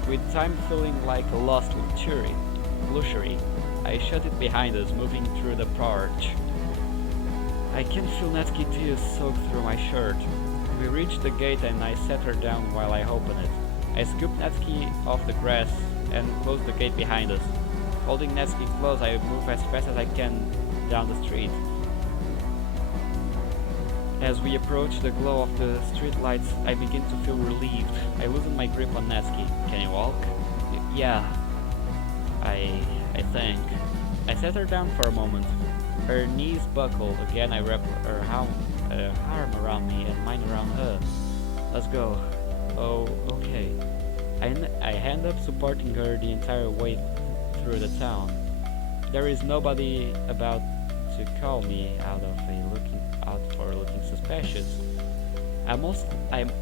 with time feeling like a lost luxury. I shut it behind us, moving through the porch. I can feel Natsuki tears soak through my shirt. We reach the gate and I set her down while I open it. I scoop Natsuki off the grass and close the gate behind us. Holding Natsuki close, I move as fast as I can down the street. As we approach the glow of the street lights, I begin to feel relieved. I loosen my grip on Natsuki. Can you walk? Yeah. I think. I set her down for a moment. Her knees buckle. Again, I wrap her arm around me and mine around her. Let's go. Oh, okay. I end up supporting her the entire way through the town. There is nobody about to call me out for looking suspicious. I'm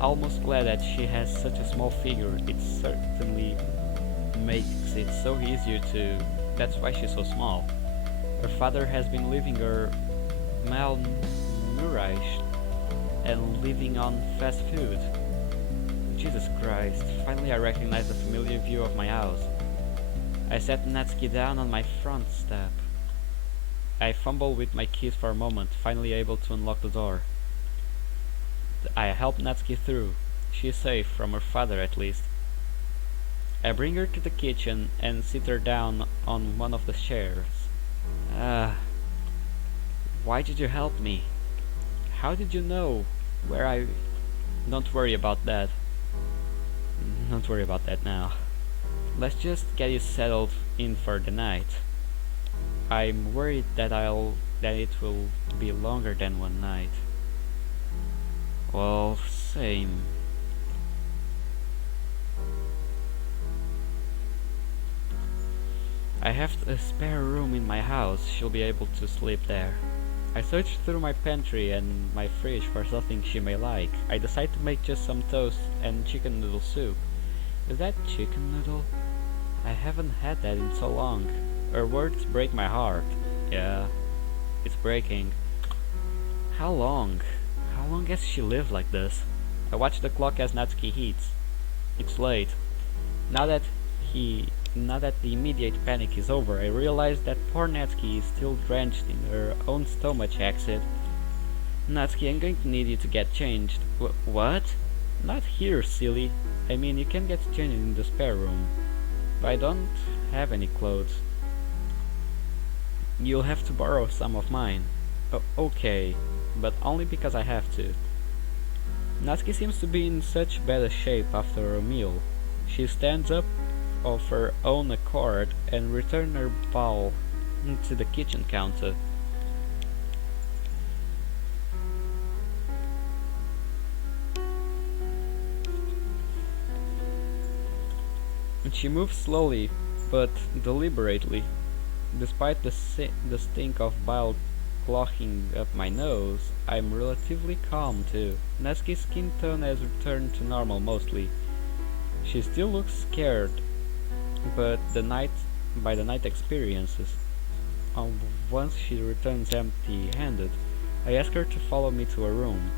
almost glad that she has such a small figure. It certainly makes it so easier to. That's why she's so small. Her father has been leaving her malnourished and living on fast food. Jesus Christ, finally I recognize the familiar view of my house. I set Natsuki down on my front step. I fumble with my keys for a moment, finally able to unlock the door. I help Natsuki through. She is safe, from her father at least. I bring her to the kitchen and sit her down on one of the chairs. Why did you help me? How did you know where I... Don't worry about that. Don't worry about that now. Let's just get you settled in for the night. I'm worried that it will be longer than one night. Well, same. I have a spare room in my house. She'll be able to sleep there. I search through my pantry and my fridge for something she may like. I decide to make just some toast and chicken noodle soup. Is that chicken noodle? I haven't had that in so long. Her words break my heart. Yeah, it's breaking. How long? How long has she lived like this? I watch the clock as Natsuki eats. It's late. Now that the immediate panic is over, I realize that poor Natsuki is still drenched in her own stomach acid. Natsuki, I'm going to need you to get changed. What? Not here, silly. I mean, you can get changed in the spare room. But I don't have any clothes. You'll have to borrow some of mine. Okay, but only because I have to. Natsuki seems to be in such bad a shape after a meal. She stands up of her own accord and returns her bowl to the kitchen counter. And she moves slowly, but deliberately. Despite the stink of bile clogging up my nose, I'm relatively calm too. Natsuki's skin tone has returned to normal mostly. She still looks scared, but by the night experiences. Once she returns empty-handed, I ask her to follow me to her room.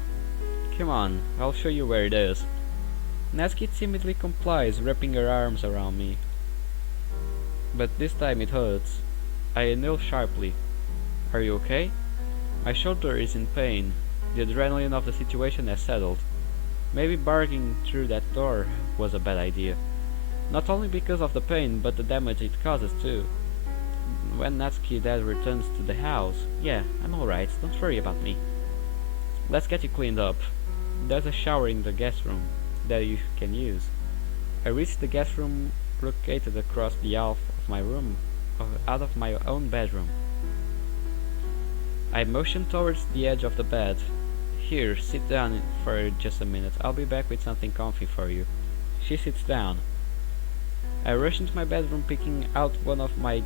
Come on, I'll show you where it is. Natsuki timidly complies, wrapping her arms around me. But this time it hurts. I inhale sharply. Are you okay? My shoulder is in pain. The adrenaline of the situation has settled. Maybe barging through that door was a bad idea. Not only because of the pain, but the damage it causes too. When Natsuki dad returns to the house, yeah, I'm alright, don't worry about me. Let's get you cleaned up. There's a shower in the guest room that you can use. I reach the guest room located across the hall of my room, out of my own bedroom. I motion towards the edge of the bed. Here, sit down for just a minute. I'll be back with something comfy for you. She sits down. I rush into my bedroom, picking out one of my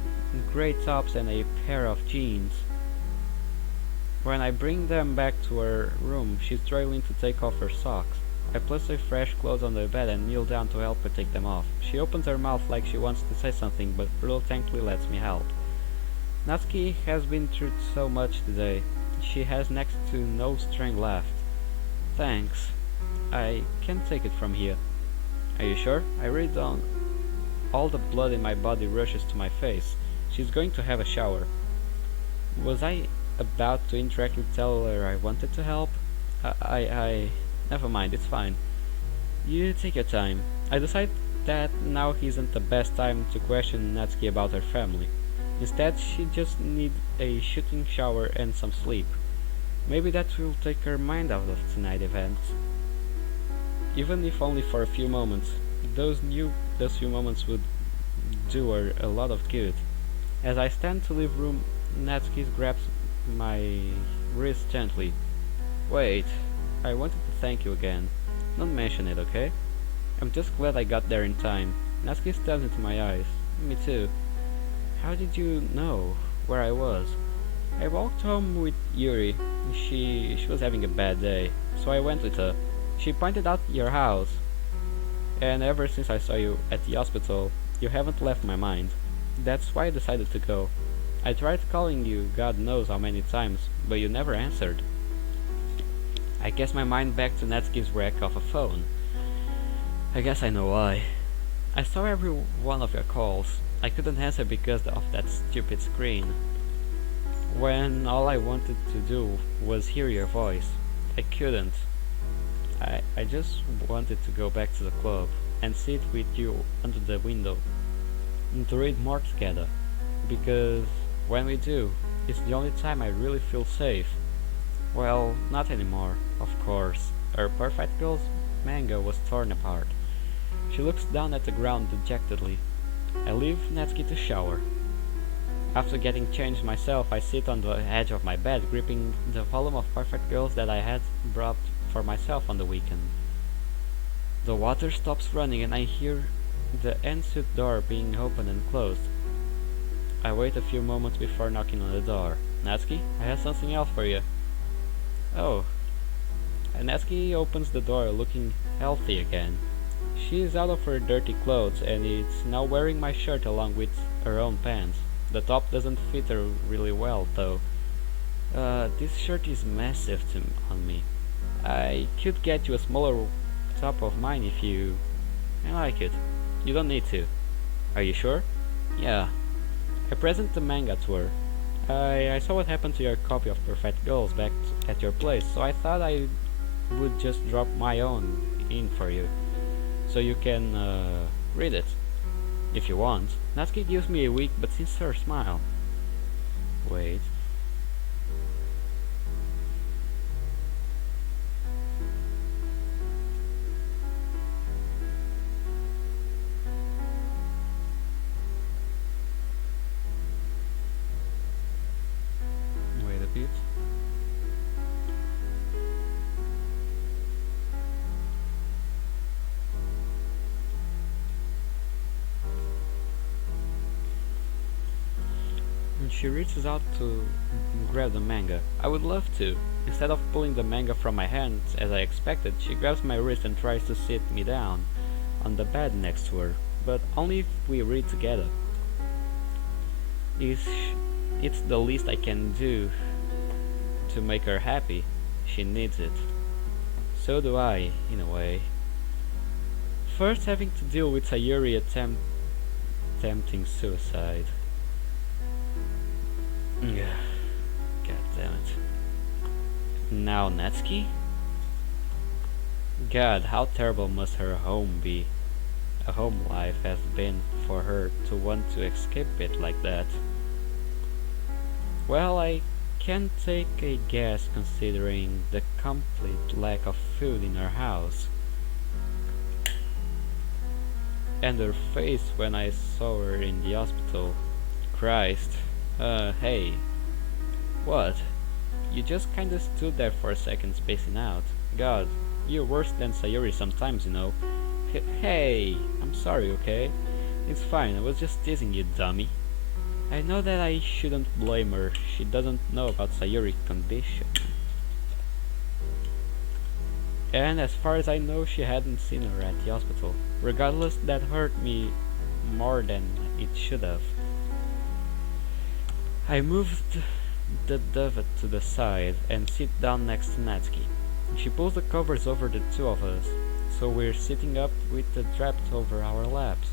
grey tops and a pair of jeans. When I bring them back to her room, she's struggling to take off her socks. I place her fresh clothes on the bed and kneel down to help her take them off. She opens her mouth like she wants to say something, but reluctantly lets me help. Natsuki has been through so much today. She has next to no strength left. Thanks. I can't take it from here. Are you sure? I really don't. All the blood in my body rushes to my face. She's going to have a shower. Was I about to indirectly tell her I wanted to help? Never mind, it's fine. You take your time. I decide that now isn't the best time to question Natsuki about her family. Instead, she just needs a shooting shower and some sleep. Maybe that will take her mind out of tonight's events. Even if only for a few moments, those few moments would do her a lot of good. As I stand to leave room, Natsuki grabs my wrist gently. Wait, I wanted to thank you again. Don't mention it, okay? I'm just glad I got there in time. Natsuki stares into my eyes. Me too. How did you know where I was? I walked home with Yuri. She was having a bad day, so I went with her. She pointed out your house, and ever since I saw you at the hospital, you haven't left my mind. That's why I decided to go. I tried calling you God knows how many times, but you never answered. I guess my mind back to Natsuki's wreck of a phone. I guess I know why. I saw every one of your calls. I couldn't answer because of that stupid screen. When all I wanted to do was hear your voice, I couldn't. I just wanted to go back to the club and sit with you under the window and to read more together, because when we do, it's the only time I really feel safe. Well, not anymore, of course. Her Perfect Girl's manga was torn apart. She looks down at the ground dejectedly. I leave Natsuki to shower. After getting changed myself, I sit on the edge of my bed, gripping the volume of Perfect Girls that I had brought for myself on the weekend. The water stops running and I hear the ensuite door being opened and closed. I wait a few moments before knocking on the door. Natsuki, I have something else for you. Oh. And Natsuki opens the door looking healthy again. She is out of her dirty clothes and is now wearing my shirt along with her own pants. The top doesn't fit her really well though. This shirt is massive on me. I could get you a smaller top of mine if you... I like it. You don't need to. Are you sure? Yeah. I present the manga to her. I saw what happened to your copy of Perfect Girls back at your place, so I thought I would just drop my own in for you, so you can read it, if you want. Natsuki gives me a weak but sincere smile. Wait. Wait a bit. And she reaches out to grab the manga. I would love to. Instead of pulling the manga from my hands as I expected, she grabs my wrist and tries to sit me down on the bed next to her, but only if we read together. It's the least I can do to make her happy. She needs it. So do I, in a way. First having to deal with Sayuri attempting suicide. God damn it. Now Natsuki? God, how terrible must her home be. A home life has been for her to want to escape it like that. Well, I can take a guess considering the complete lack of food in her house. And her face when I saw her in the hospital. Christ. Hey. What? You just kinda stood there for a second spacing out. God, you're worse than Sayuri sometimes, you know. Hey, I'm sorry, okay? It's fine, I was just teasing you, dummy. I know that I shouldn't blame her. She doesn't know about Sayuri's condition. And as far as I know, she hadn't seen her at the hospital. Regardless, that hurt me more than it should have. I moved the duvet to the side and sit down next to Natsuki. She pulls the covers over the two of us, so we're sitting up with the draped over our laps.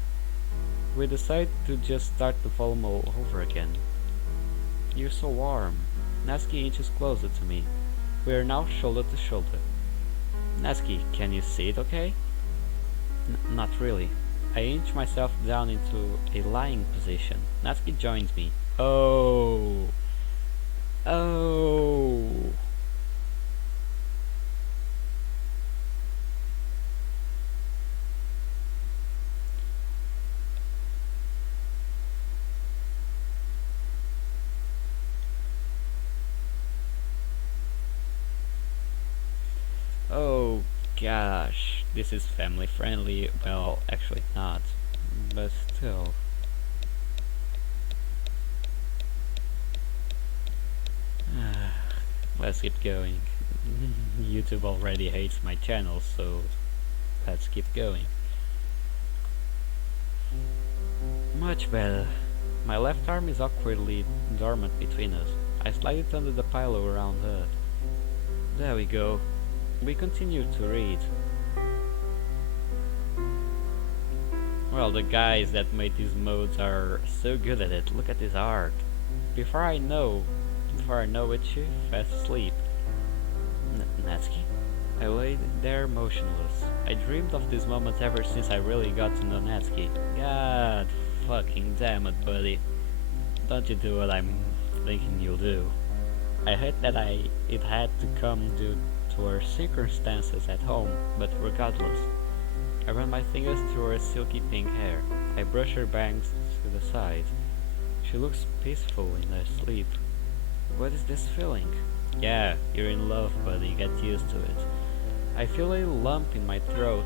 We decide to just start the volume all over again. You're so warm. Natsuki inches closer to me. We are now shoulder to shoulder. Natsuki, can you see it okay? Not really. I inch myself down into a lying position. Natsuki joins me. Oh. Oh. Oh gosh, this is family friendly. Well, actually not, but still. Let's keep going. YouTube already hates my channel, so let's keep going. Much better. My left arm is awkwardly dormant between us. I slide it under the pillow around her. There we go. We continue to read. Well, the guys that made these modes are so good at it. Look at this art. Before I know it, she fast asleep. Natsuki? I lay there motionless. I dreamed of this moment ever since I really got to know Natsuki. God fucking damn it, buddy. Don't you do what I'm thinking you'll do. I hate that it had to come due to her circumstances at home, but regardless. I run my fingers through her silky pink hair. I brush her bangs to the side. She looks peaceful in her sleep. What is this feeling? Yeah, you're in love, buddy. Get used to it. I feel a lump in my throat.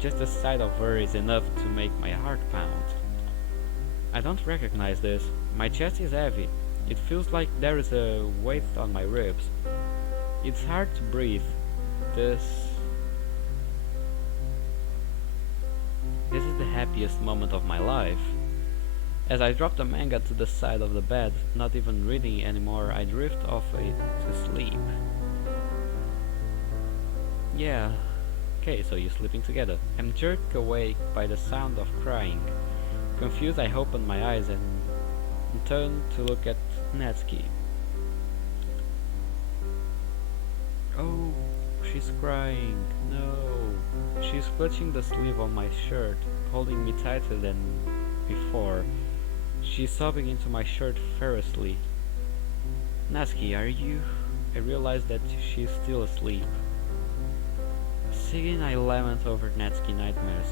Just the sight of her is enough to make my heart pound. I don't recognize this. My chest is heavy. It feels like there is a weight on my ribs. It's hard to breathe. This is the happiest moment of my life. As I drop the manga to the side of the bed, not even reading anymore, I drift off it to sleep. Yeah. Okay, so you're sleeping together. I'm jerked awake by the sound of crying. Confused, I open my eyes and turn to look at Natsuki. Oh, she's crying. No. She's clutching the sleeve of my shirt, holding me tighter than before. She's sobbing into my shirt ferociously. Natsuki, are you? I realize that she's still asleep. Again, I lament over Natsuki nightmares.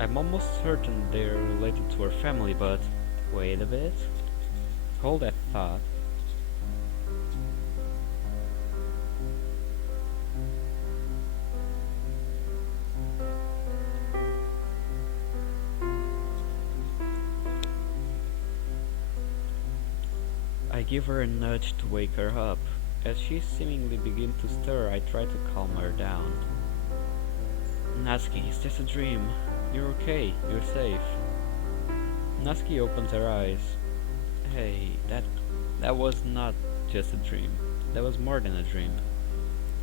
I'm almost certain they're related to her family, but wait a bit. Hold that thought. I give her a nudge to wake her up. As she seemingly begins to stir, I try to calm her down. Natsuki, it's just a dream. You're okay. You're safe. Natsuki opens her eyes. Hey, that was not just a dream. That was more than a dream.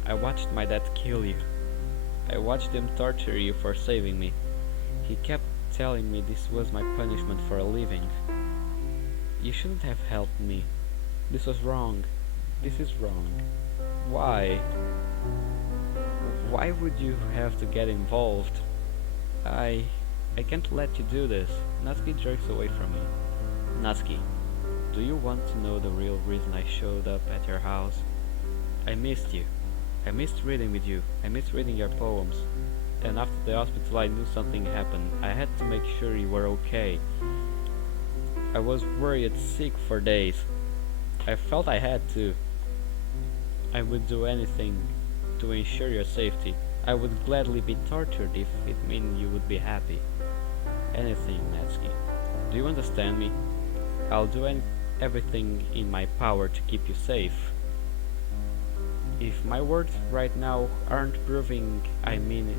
I watched my dad kill you. I watched him torture you for saving me. He kept telling me this was my punishment for leaving. You shouldn't have helped me. This was wrong. This is wrong. Why? Why would you have to get involved? I can't let you do this. Natsuki jerks away from me. Natsuki, do you want to know the real reason I showed up at your house? I missed you. I missed reading with you. I missed reading your poems. And after the hospital I knew something happened. I had to make sure you were okay. I was worried sick for days. I felt I had to. I would do anything to ensure your safety. I would gladly be tortured if it meant you would be happy. Anything, Natsuki. Do you understand me? I'll do everything in my power to keep you safe. If my words right now aren't proving I mean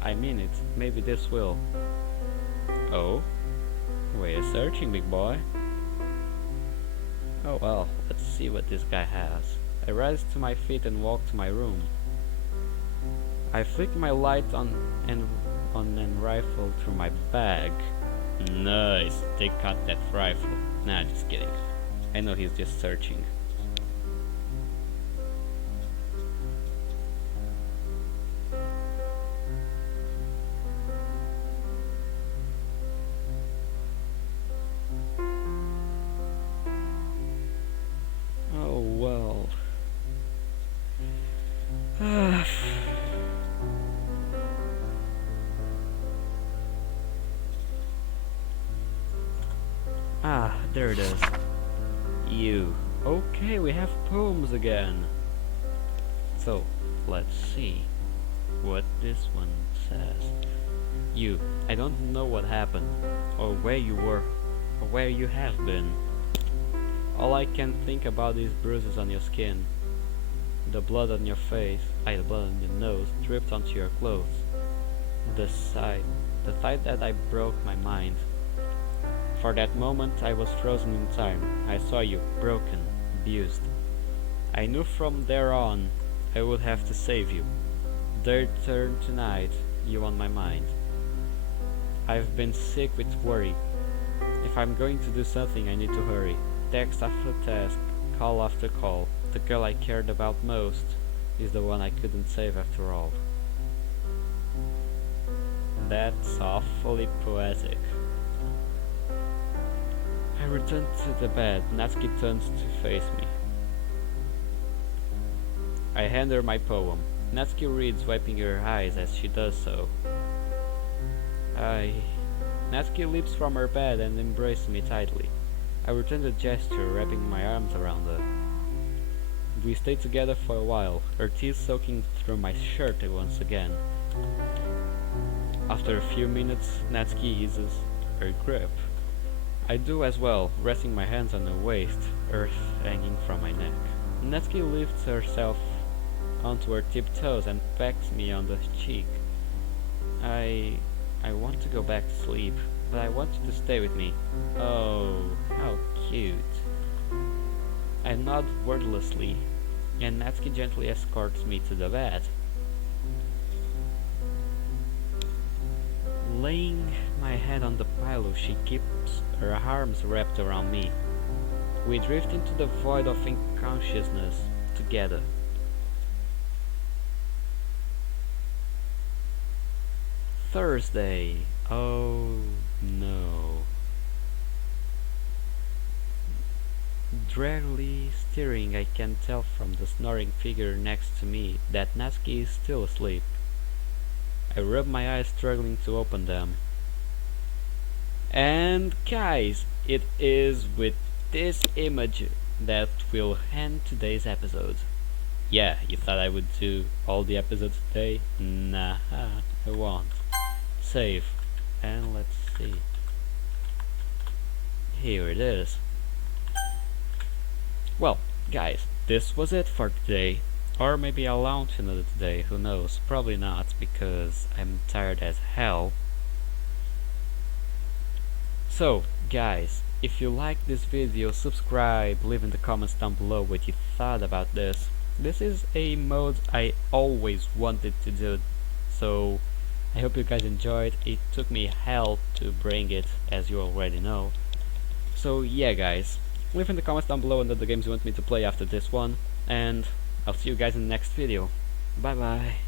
it, maybe this will. Oh? We're searching, big boy. Oh well, let's see what this guy has. I rise to my feet and walk to my room. I flick my light on and rifle through my bag. Nice, they cut that rifle. Nah, just kidding. I know he's just searching. Oh well. Ah, there it is. You. Okay, we have poems again. So, let's see what this one says. You. I don't know what happened, or where you were, or where you have been. All I can think about is bruises on your skin, the blood on your face, the blood on your nose dripped onto your clothes. The sight that I broke my mind. For that moment I was frozen in time. I saw you, broken, abused. I knew from there on I would have to save you. Their turn tonight, you on my mind. I've been sick with worry. If I'm going to do something, I need to hurry. Text after text, call after call. The girl I cared about most is the one I couldn't save after all. That's awfully poetic. I return to the bed. Natsuki turns to face me. I hand her my poem. Natsuki reads, wiping her eyes as she does so. Natsuki leaps from her bed and embraces me tightly. I return the gesture, wrapping my arms around her. We stay together for a while, her tears soaking through my shirt once again. After a few minutes, Natsuki eases her grip. I do as well, resting my hands on her waist, earth hanging from my neck. Natsuki lifts herself onto her tiptoes and pecks me on the cheek. I want to go back to sleep, but I want you to stay with me. Oh, how cute. I nod wordlessly, and Natsuki gently escorts me to the bed. Laying my head on the pillow, she keeps her arms wrapped around me. We drift into the void of unconsciousness together. Thursday. Oh no. drearily stirring, I can tell from the snoring figure next to me that Natsuki is still asleep. I rub my eyes, struggling to open them. And guys, it is with this image that will end today's episode. Yeah, you thought I would do all the episodes today? Nah, I won't. Save. And let's see. Here it is. Well, guys, this was it for today. Or maybe I'll launch another today, who knows? Probably not, because I'm tired as hell. So, guys, if you liked this video, subscribe, leave in the comments down below what you thought about this. This is a mode I always wanted to do, so I hope you guys enjoyed. It took me hell to bring it, as you already know. So yeah, guys, leave in the comments down below what the games you want me to play after this one, and I'll see you guys in the next video. Bye bye.